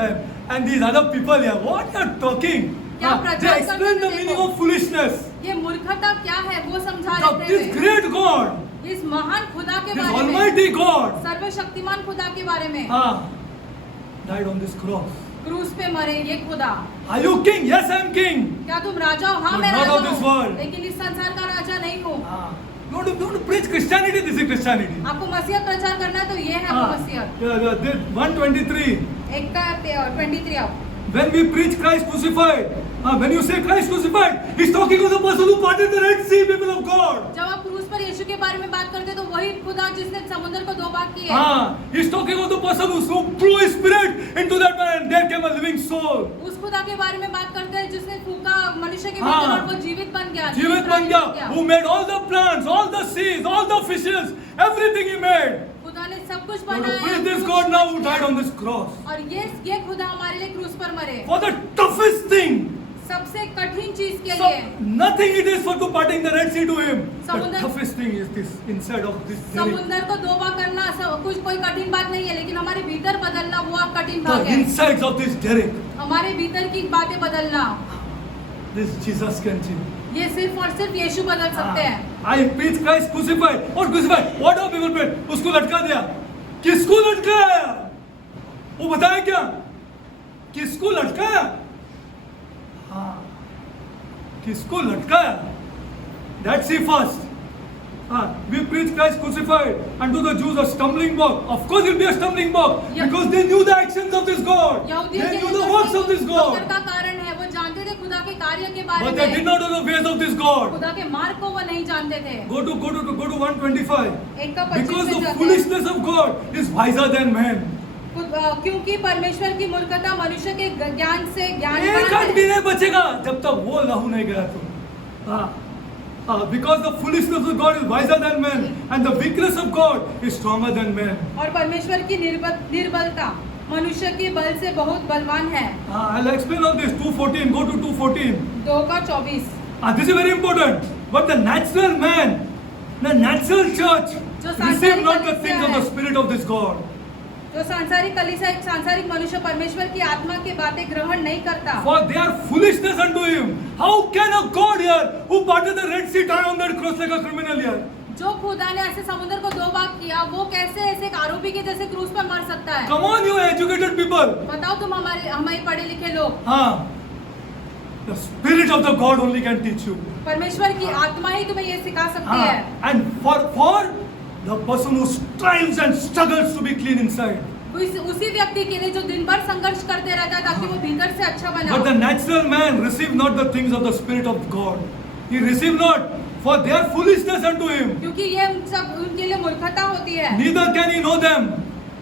and these other people here. What you are talking? क्या They प्रचार explain the करते थे meaning देखो। of foolishness. ये मूर्खता क्या है वो समझा Now, रहे this थे great God, इस महान खुदा के this बारे में, Almighty God, सर्वशक्तिमान खुदा के बारे में died on this cross. क्रूस पे मरे ये खुदा। Are you king? Yes, I am king. क्या तुम राजा हो? हाँ But मैं not राजा of this हूँ, world. लेकिन इस संसार का राजा नहीं हूँ। You want to preach Christianity? This is Christianity. आपको मसीहत प्रचार करना है तो ये है वो मसीहत। 123. एक का 23 आप When we preach Christ crucified, when you say Christ crucified, he's talking of the person who parted the Red Sea, people of God. जब आप क्रूस पर यीशु के बारे में बात करते हैं तो वही खुदा जिसने समुद्र को 2 भाग किए हैं। He's talking of the person who threw his spirit into that man and there came a living soul. उस खुदा के बारे में बात करते हैं जिसने फूका मनुष्य के हाँ। भीतर और वो जीवित बन गया, जीवित बन गया. Who made all the plants, all the seas, all the fishes, everything he made. खुदा ने सब कुछ You want to बनाया। preach this God now who died on this cross. और ये खुदा हमारे लिए क्रूस पर मरे For the toughest thing. सबसे कठिन चीज के लिए। Nothing it is for to parting the Red Sea to him. The समुद्र- toughest thing is this inside of this dairy. समुद्र को 2 भाग करना कुछ कोई कठिन बात नहीं है, लेकिन हमारे भीतर बदलना वो कठिन The भाग है। insides of this derrick. हमारे भीतर की बातें बदलना This Jesus can change. ये सिर्फ और सिर्फ यीशु बदल सकते हैं। I preach Christ crucified. Or crucified. What are people preach? उसको लटका दिया. किसको लटकाया? वो बताया क्या? किसको लटकाया? हाँ. किसको लटकाया? That's the first. We preach Christ crucified, and to the Jews a stumbling block. Of course, it will be a stumbling block Yeah. because they knew the actions of this God. यहूदियों They के knew लिए the works of this ठोकर God, का कारण है, वो जानते थे खुदा के कार्य के बारे but they did में, not know the ways of this God. खुदा के मार्ग को वो नहीं जानते थे। Go to 125. एक का 25 Because में the जाते हैं। foolishness of God is wiser than man. क्योंकि परमेश्वर की मूर्खता मनुष्य के ज्ञान से ज्ञान एक बड़ा हट भी है। नहीं बचेगा जब तक वो लहू नहीं गया तो. Because the foolishness of God is wiser than man, and the weakness of God is stronger than man. और परमेश्वर की निर्बलता मनुष्य के बल से बहुत बलवान है। I'll explain all this. 2:14. Go to 2:14. 2 का 24 This is very important. But the natural man, the natural church, जो receive सांसारिक not the कलीसिया things of the है। Spirit of this God. जो सांसारिक कलीसिया एक सांसारिक मनुष्य परमेश्वर की आत्मा की बातें ग्रहण नहीं करता। For they are foolishness unto him. How can a God here who parted the Red Sea die on that cross like a criminal here? जो खुदा ने ऐसे समुद्र को 2 भाग किया, वो कैसे ऐसे एक आरोपी के जैसे क्रूस पर मर सकता है? Come on, you educated people. बताओ तुम हमारे पढ़े लिखे लोग। The Spirit of the God only can teach you. परमेश्वर की आत्मा ही तुम्हें ये सिखा सकती है। And for the person who strives and struggles to be clean inside. उसी व्यक्ति के लिए जो दिन भर संघर्ष करते रहता है ताकि वो भीतर से अच्छा बना But हो। the natural man receive not the things of the Spirit of God. He receive not, for they are foolishness unto him. क्योंकि ये सब उनके लिए मूर्खता होती है। Neither can he know them.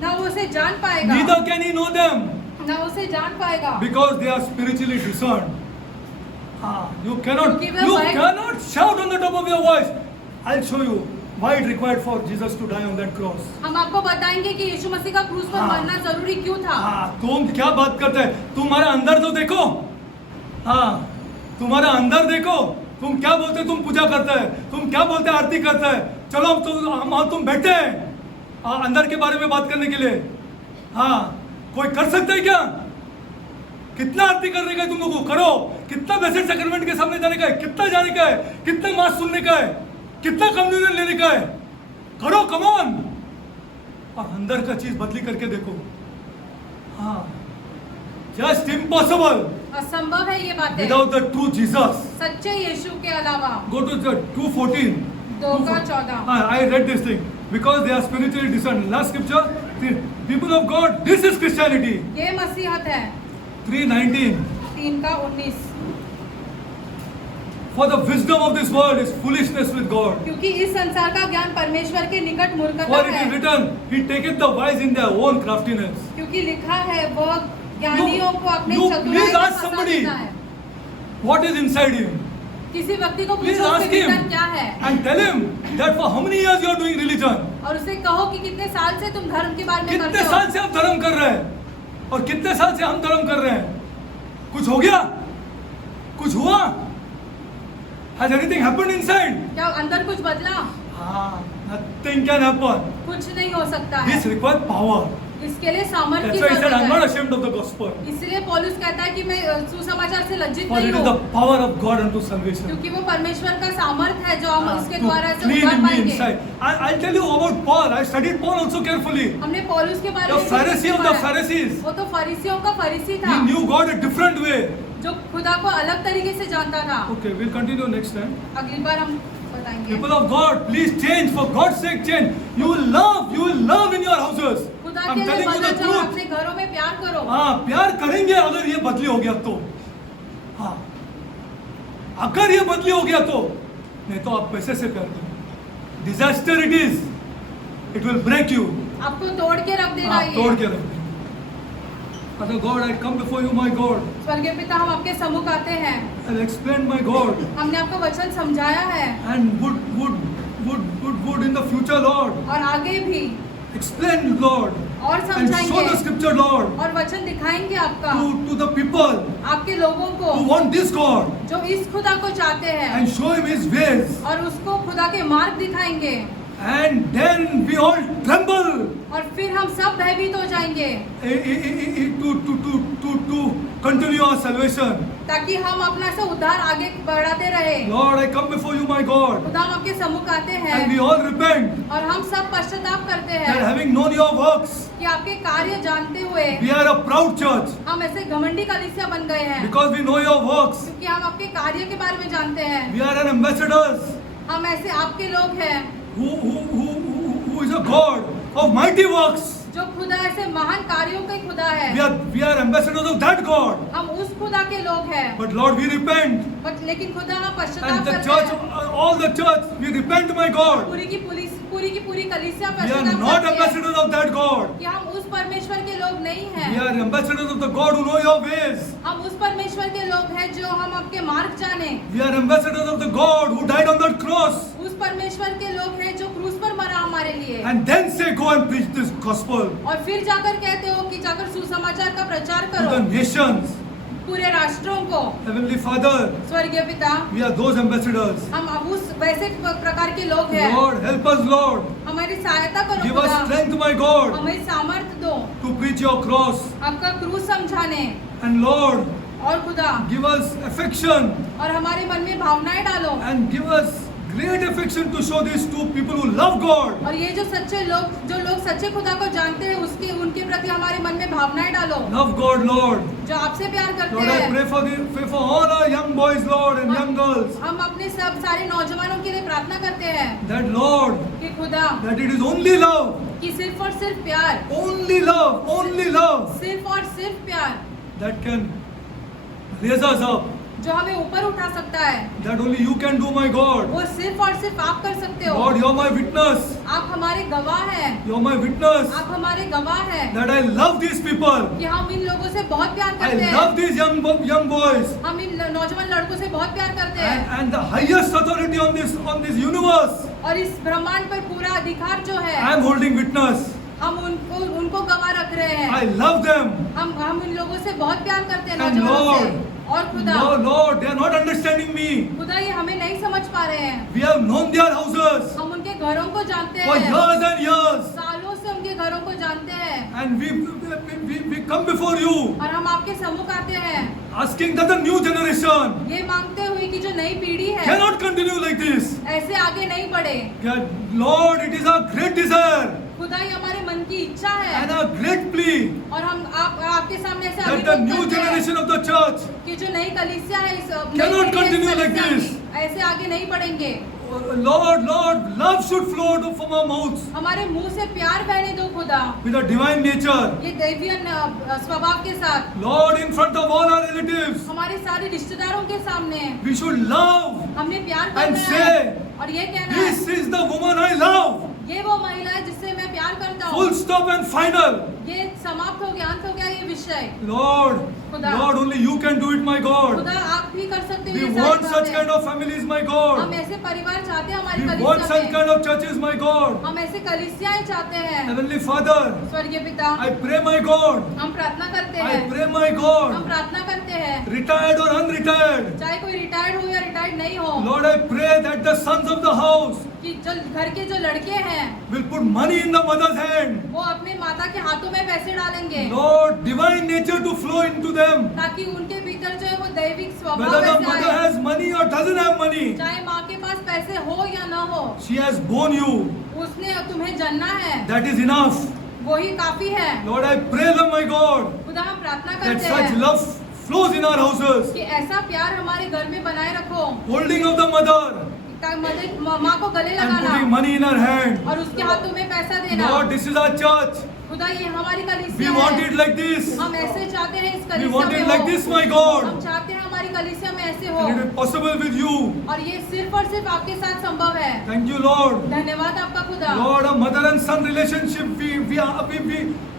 ना वो उसे जान पाएगा, Neither can he know them, ना उसे जान पाएगा, because they are spiritually discerned. You cannot क्योंकि वे shout on the top of your voice. I'll show you why it required for Jesus to die on that cross. हम आपको बताएंगे कि यीशु मसीह का क्रूस पर हाँ। मरना जरूरी क्यों था। तुम क्या बात करते हैं? तुम्हारा अंदर तो देखो. तुम्हारा अंदर देखो. तुम क्या बोलते तुम पूजा करते हैं, तुम क्या बोलते आरती करते हैं. चलो हम तुम बैठे हैं अंदर के बारे में बात करने के लिए. कोई कर सकता है क्या? कितना आरती करने का है तुम लोगों को? करो. कितना ब्लेसेड सैक्रामेंट के सामने जाने का है, कितना जाने का है, कितना मास सुनने का है, कितना कम्युनियन लेने का है. करो, कम ऑन. और अंदर का चीज बदली करके देखो. जस्ट इम्पॉसिबल असंभव है ये बातें विदाउट द ट्रू जीसस. सच्चे यीशु के अलावा। Go to the 2:14. 2 का 14 I read this thing because they are spiritually discerned. Last scripture, the people of God, this is Christianity. ये मसीहत है। 3:19. 3 का 19 For the wisdom of this world is foolishness with God. क्योंकि इस संसार का ज्ञान परमेश्वर के निकट मूर्खता For it is है। written, He taketh the wise in their own craftiness. क्योंकि लिखा है वह ज्ञानियों को अपने you चतुराई please में ask फंसा somebody. देता है। What is inside him? किसी व्यक्ति को Please पूछो ask उसके भीतर him क्या है and tell him that for how many years you are doing religion. और उसे कहो कि कितने साल से तुम धर्म के बारे में कितने करते हो। साल से आप धर्म कर रहे हैं और कितने साल से हम धर्म कर रहे हैं. कुछ हो गया? कुछ हुआ? Has anything happened inside? क्या अंदर कुछ बदला? Nothing can happen. कुछ नहीं हो सकता है। This requires power. इसके लिए सामर्थ की That's why he said, I'm not जरूरत है। ashamed of the gospel. इसलिए पौलुस कहता है कि मैं सुसमाचार से लज्जित For it नहीं is the हूँ, power of God unto salvation. क्योंकि वो परमेश्वर का सामर्थ है जो हम उसके द्वारा To से clean उतार in me पाएंगे। inside. I'll tell you about Paul. I studied Paul also carefully. हमने पौलुस के बारे The में Pharisee of the पढ़ा। Pharisees. वो तो फरीसियों का फरीसी था, He knew God a different way. जो खुदा को अलग तरीके से जानता था। Okay, we'll continue next time. अगली बार हम बताएंगे। People of God, please change. For God's sake, change. You will love in your houses. खुदा I'm के लिए telling you the बदल जाओ, truth. अपने घरों में प्यार करो। हाँ, प्यार करेंगे अगर ये बदली हो गया तो। हाँ, अगर ये बदली हो गया तो, नहीं तो आप पैसे से प्यार करेंगे। Disaster it is. It will break you. आपको तोड़ के रख देगा हाँ, ये। तोड़ के रख देंगे। Father God, I come before you, my God. स्वर्गीय पिता, हम आपके सम्मुख आते हैं। I'll explain, my God, हमने आपको वचन समझाया है and would in the future, Lord, और आगे भी explain, Lord, और and show the समझाएंगे Scripture, Lord, और वचन दिखाएंगे आपका to the people आपके लोगों को who want this God, जो इस खुदा को चाहते हैं, and show Him His ways, और उसको खुदा के मार्ग दिखाएंगे, and then we all tremble और फिर हम सब भयभीत हो जाएंगे to continue our salvation. ताकि हम अपना से उद्धार आगे बढ़ाते रहे। Lord, I come before you, my God, खुदा, हम आपके सम्मुख आते and हैं we all repent और हम सब पश्चाताप करते that हैं having known your works, कि आपके कार्य जानते हुए we are a proud church हम ऐसे घमंडी कलीसिया बन गए हैं, because we know your works. क्योंकि हम आपके कार्य के बारे में जानते हैं। We are an ambassadors हम ऐसे आपके लोग हैं who is a God of mighty works. जो खुदा ऐसे महान कार्यों का खुदा है। We are ambassadors of that God. हम उस खुदा के लोग हैं, But Lord, we repent. लेकिन खुदा हम And पश्चाताप the करते church, हैं। all the church, we repent, my God. पूरी की पूरी कलीसिया We are पश्चाताप not करती है ambassadors of that God. कि हम उस परमेश्वर के लोग नहीं We हैं। are ambassadors of the God who know your ways. हम उस परमेश्वर के लोग हैं जो हम आपके मार्ग जाने। We are ambassadors of the God who died on that cross. उस परमेश्वर के लोग हैं जो क्रूस पर मरा हमारे लिए। And then say, go and preach this gospel और फिर जाकर कहते हो कि जाकर सुसमाचार का प्रचार to the करो nations. पूरे राष्ट्रों को। Heavenly Father, स्वर्गीय पिता, we are those ambassadors. हम अब उस वैसे प्रकार के लोग हैं। Lord, help us, Lord. हमारी सहायता करो Give us खुदा, strength, my God, हमें सामर्थ्य दो to preach your cross. आपका क्रूस समझाने। And Lord, और खुदा, give us affection और हमारे मन में भावनाएं डालो, and give us great affection to show these two people who love God. और ये जो लोग सच्चे खुदा को जानते हैं उसके उनके प्रति हमारे मन में भावनाएं डालो, Love God, Lord. जो आपसे प्यार करते Lord, I हैं। pray for all our young boys, Lord, and young girls. हम अपने सब सारे नौजवानों के लिए प्रार्थना करते हैं That, Lord, कि खुदा, that it is only love, कि सिर्फ और सिर्फ प्यार, only love सिर्फ और सिर्फ प्यार that can raise us up. जो हमें ऊपर उठा सकता है, That only you can do, my God. वो सिर्फ और सिर्फ आप कर सकते हो। Lord, you're my witness. आप हमारे गवाह हैं, You're my witness आप हमारे गवाह हैं that I love these people. कि हम इन लोगों से बहुत प्यार I करते हैं। love these young boys. हम इन नौजवान लड़कों से बहुत प्यार करते हैं, And the highest authority on this universe, और इस ब्रह्मांड पर पूरा अधिकार जो है I am holding witness. हम उनको गवाह रख रहे हैं। I love them. हम इन लोगों से बहुत प्यार करते हैं, And नौजवानों से। Lord, और खुदा, Lord, they are not understanding me. खुदा ये हमें नहीं समझ पा रहे हैं। We have known their houses हम उनके घरों को जानते for हैं, years and years. सालों से उनके घरों को जानते हैं, And we come before you और हम आपके सम्मुख आते हैं asking that the new generation ये मांगते हुए कि जो नई पीढ़ी है cannot continue like this. ऐसे आगे नहीं बढ़े। That, Lord, it is our great desire खुदा ये हमारे मन की इच्छा and है, our great plea और हम आपके सामने ऐसे that the अभियोग new करते हैं generation of the church, कि जो नई कलीसिया है इस नई Cannot पीढ़ी है, इस continue like कलीसिया this. की, ऐसे आगे नहीं बढ़ेंगे। Lord, love should flow out from our mouths हमारे मुंह से प्यार बहने दो खुदा, with a divine nature. ये दैवीय स्वभाव के साथ Lord, in front of all our relatives, हमारे सारे रिश्तेदारों के सामने we should love. हमने प्यार And करना say, है और ये कहना है, This is the woman I love. ये वो महिला है जिससे मैं प्यार करता हूँ। Full stop and final. ये समाप्त हो गया, अंत हो गया ये विषय। Lord, खुदा, only you can do it, my God. खुदा आप भी कर सकते हो We ये सारी want such बातें। kind of families, my हम God. ऐसे परिवार चाहते हैं हमारी We want कलीसिया such में, kind of churches, my God. हम ऐसे कलीसियाएं चाहते हैं। Heavenly Father, स्वर्गीय पिता, I pray, my God. हम प्रार्थना करते I हैं, pray, my हम God. प्रार्थना करते हैं, Retired or unretired. चाहे कोई रिटायर्ड हो या रिटायर्ड नहीं हो, Lord, I pray that the sons of the house कि कि जो घर के जो लड़के हैं will put money in the mother's hand. वो अपने माता के हाथों में पैसे डालेंगे Lord, divine nature to flow into them. ताकि उनके भीतर जो है वो दैविक स्वभाव Whether the वैसे mother आए। has money or doesn't have money, चाहे माँ के पास पैसे हो या ना हो, she has borne you. उसने तुम्हें जानना है, That is enough. वही काफी है। Lord, I pray, Lord my God, खुदा हम प्रार्थना that करते such हैं love flows in our houses. कि ऐसा प्यार हमारे घर में बनाए रखो, Holding of the mother माँ को गले and putting लगाना money in her hand. और उसके हाथों में पैसा देना। Lord, this is our church. खुदा ये हमारी We कलीसिया want है। it like this. हम ऐसे चाहते हैं इस We कलीसिया want में it like हो। this, my God. हम चाहते हैं हमारी कलीसिया में ऐसे हो And it is possible with you. और ये सिर्फ और सिर्फ आपके साथ संभव है। Thank you, Lord. धन्यवाद आपका खुदा। Lord, a mother and son relationship, we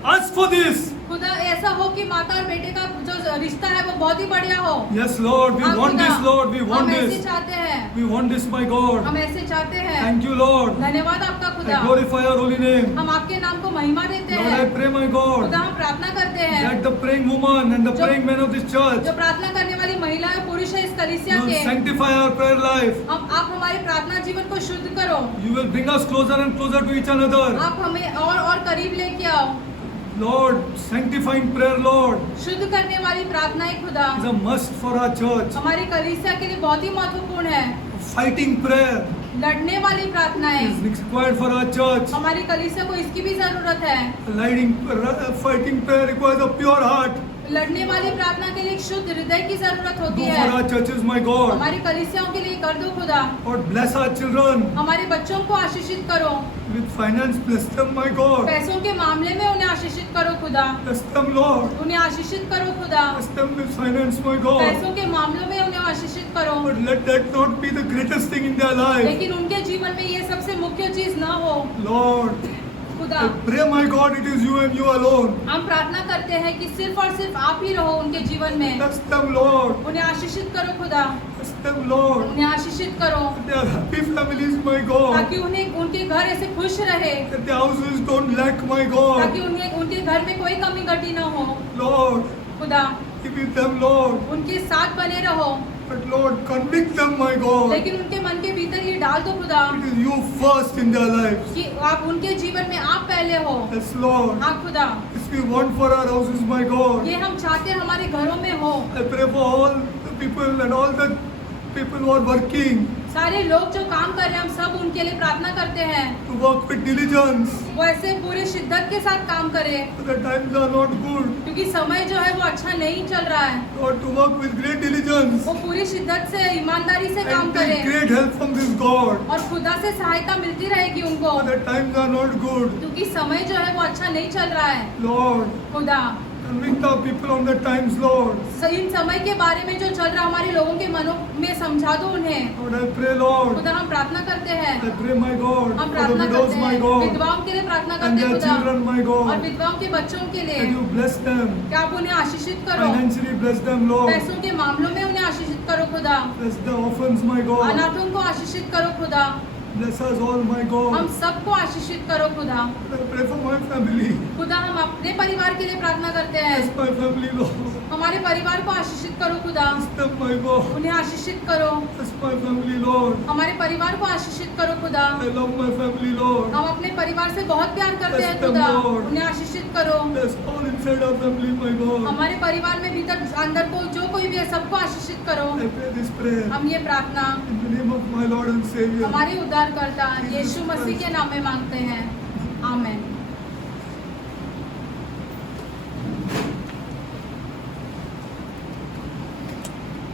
ask for this. खुदा ऐसा हो कि माता और बेटे का जो रिश्ता है वो बहुत ही बढ़िया हो। Yes, Lord, we हाँ, want खुदा, this, Lord, we want हम ऐसे this. चाहते हैं, We want this, my God. हम ऐसे चाहते हैं। Thank you, Lord. धन्यवाद आपका I खुदा। glorify your holy name. हम आपके नाम को महिमा देते Lord, हैं। I pray, my God, खुदा हम प्रार्थना करते हैं that the praying woman and the जो- praying men of this church जो प्रार्थना करने वाली महिला और पुरुष है इस कलीसिया will के, sanctify our prayer life. आप हमारे प्रार्थना जीवन को शुद्ध करो। You will bring us closer and closer to each another. आप हमें और करीब लेके आओ। Lord, sanctifying prayer, Lord, शुद्ध करने वाली प्रार्थनाएं खुदा is a must for our church. हमारी कलीसिया के लिए बहुत ही महत्वपूर्ण है। Fighting prayer लड़ने वाली प्रार्थनाएं is required for our church. हमारी कलीसिया को इसकी भी जरूरत है। Fighting prayer requires a pure heart. लड़ने वाली प्रार्थना के लिए एक शुद्ध हृदय की जरूरत होती Do है। for our churches, my God. हमारी कलीसियाओं के लिए कर दो खुदा। Lord, bless our children हमारे बच्चों को आशीषित करो। with finance. Bless them, my God. पैसों के मामले में उन्हें आशीषित करो खुदा। Bless them, Lord. उन्हें आशीषित करो खुदा। Bless them with finance, my God. पैसों के मामलों में उन्हें आशीषित करो। But let that not be the greatest thing in their life. लेकिन उनके जीवन में ये सबसे मुख्य चीज न हो Lord, खुदा। I pray, my God, it is you and you alone. हम प्रार्थना करते हैं कि सिर्फ और सिर्फ आप ही रहो उनके जीवन में। Bless them, Lord. उन्हें आशीषित करो खुदा। Bless them, Lord. उन्हें आशीषित करो That they are happy families, my God. ताकि उन्हें उनके घर ऐसे खुश रहे, That their houses don't lack, my God. ताकि उन्हें उनके घर में कोई कमी घटी न हो Lord, खुदा। be with them, Lord. उनके साथ बने रहो, But Lord, convict them, my God. लेकिन उनके मन के भीतर ये डाल दो खुदा It is you first in their lives. कि आप उनके जीवन में आप पहले हो। Yes, Lord. हाँ खुदा, This we want for our houses, my God. ये हम चाहते हैं हमारे घरों में हो। I pray for all the people and all the people who are working सारे लोग जो काम कर रहे हैं हम सब उनके लिए प्रार्थना करते हैं, to work with diligence. वो ऐसे पूरे शिद्दत के साथ काम करें, The times are not good. क्योंकि समय जो है वो अच्छा नहीं चल रहा है। Lord, to work with great diligence वो पूरी शिद्दत से ईमानदारी से काम and take करें great help from this God. और खुदा से सहायता मिलती रहेगी उनको, The times are not good. क्योंकि समय जो है वो अच्छा नहीं चल रहा है। Lord, खुदा, convict our people on the times, Lord. इन समय के बारे में जो चल रहा है हमारे लोगों के मनों में समझा दो उन्हें। Lord, I pray, Lord. खुदा हम प्रार्थना करते हैं, I pray, my God, हम for the प्रार्थना widows, करते my हैं, God, विधवाओं के लिए प्रार्थना and करते हैं their खुदा, children, my और God. विधवाओं के बच्चों के लिए That you bless them, कि आप उन्हें आशीषित करो, financially bless them, Lord. पैसों के मामलों में उन्हें आशीषित करो खुदा, Bless the orphans, my God. अनाथों को आशीषित करो खुदा, Bless us all, my हम God. सबको आशीषित करो खुदा। I pray for my family. खुदा हम अपने परिवार के लिए प्रार्थना करते Bless हैं, my family, Lord. हमारे परिवार को आशीषित करो खुदा, Bless them, my God. उन्हें आशीषित करो, Bless my family, Lord. हमारे परिवार को आशीषित करो खुदा। I love my family, Lord. हम अपने परिवार से बहुत प्यार करते हैं Bless them, खुदा, Lord. उन्हें आशीषित करो। Bless all inside our family, my God. हमारे परिवार में भीतर अंदर को जो कोई भी है सबको आशीषित करो। I pray this prayer हम ये प्रार्थना in the name of my Lord and Savior. हमारे उद्धारकर्ता यीशु मसीह के नाम में मांगते हैं, आमेन।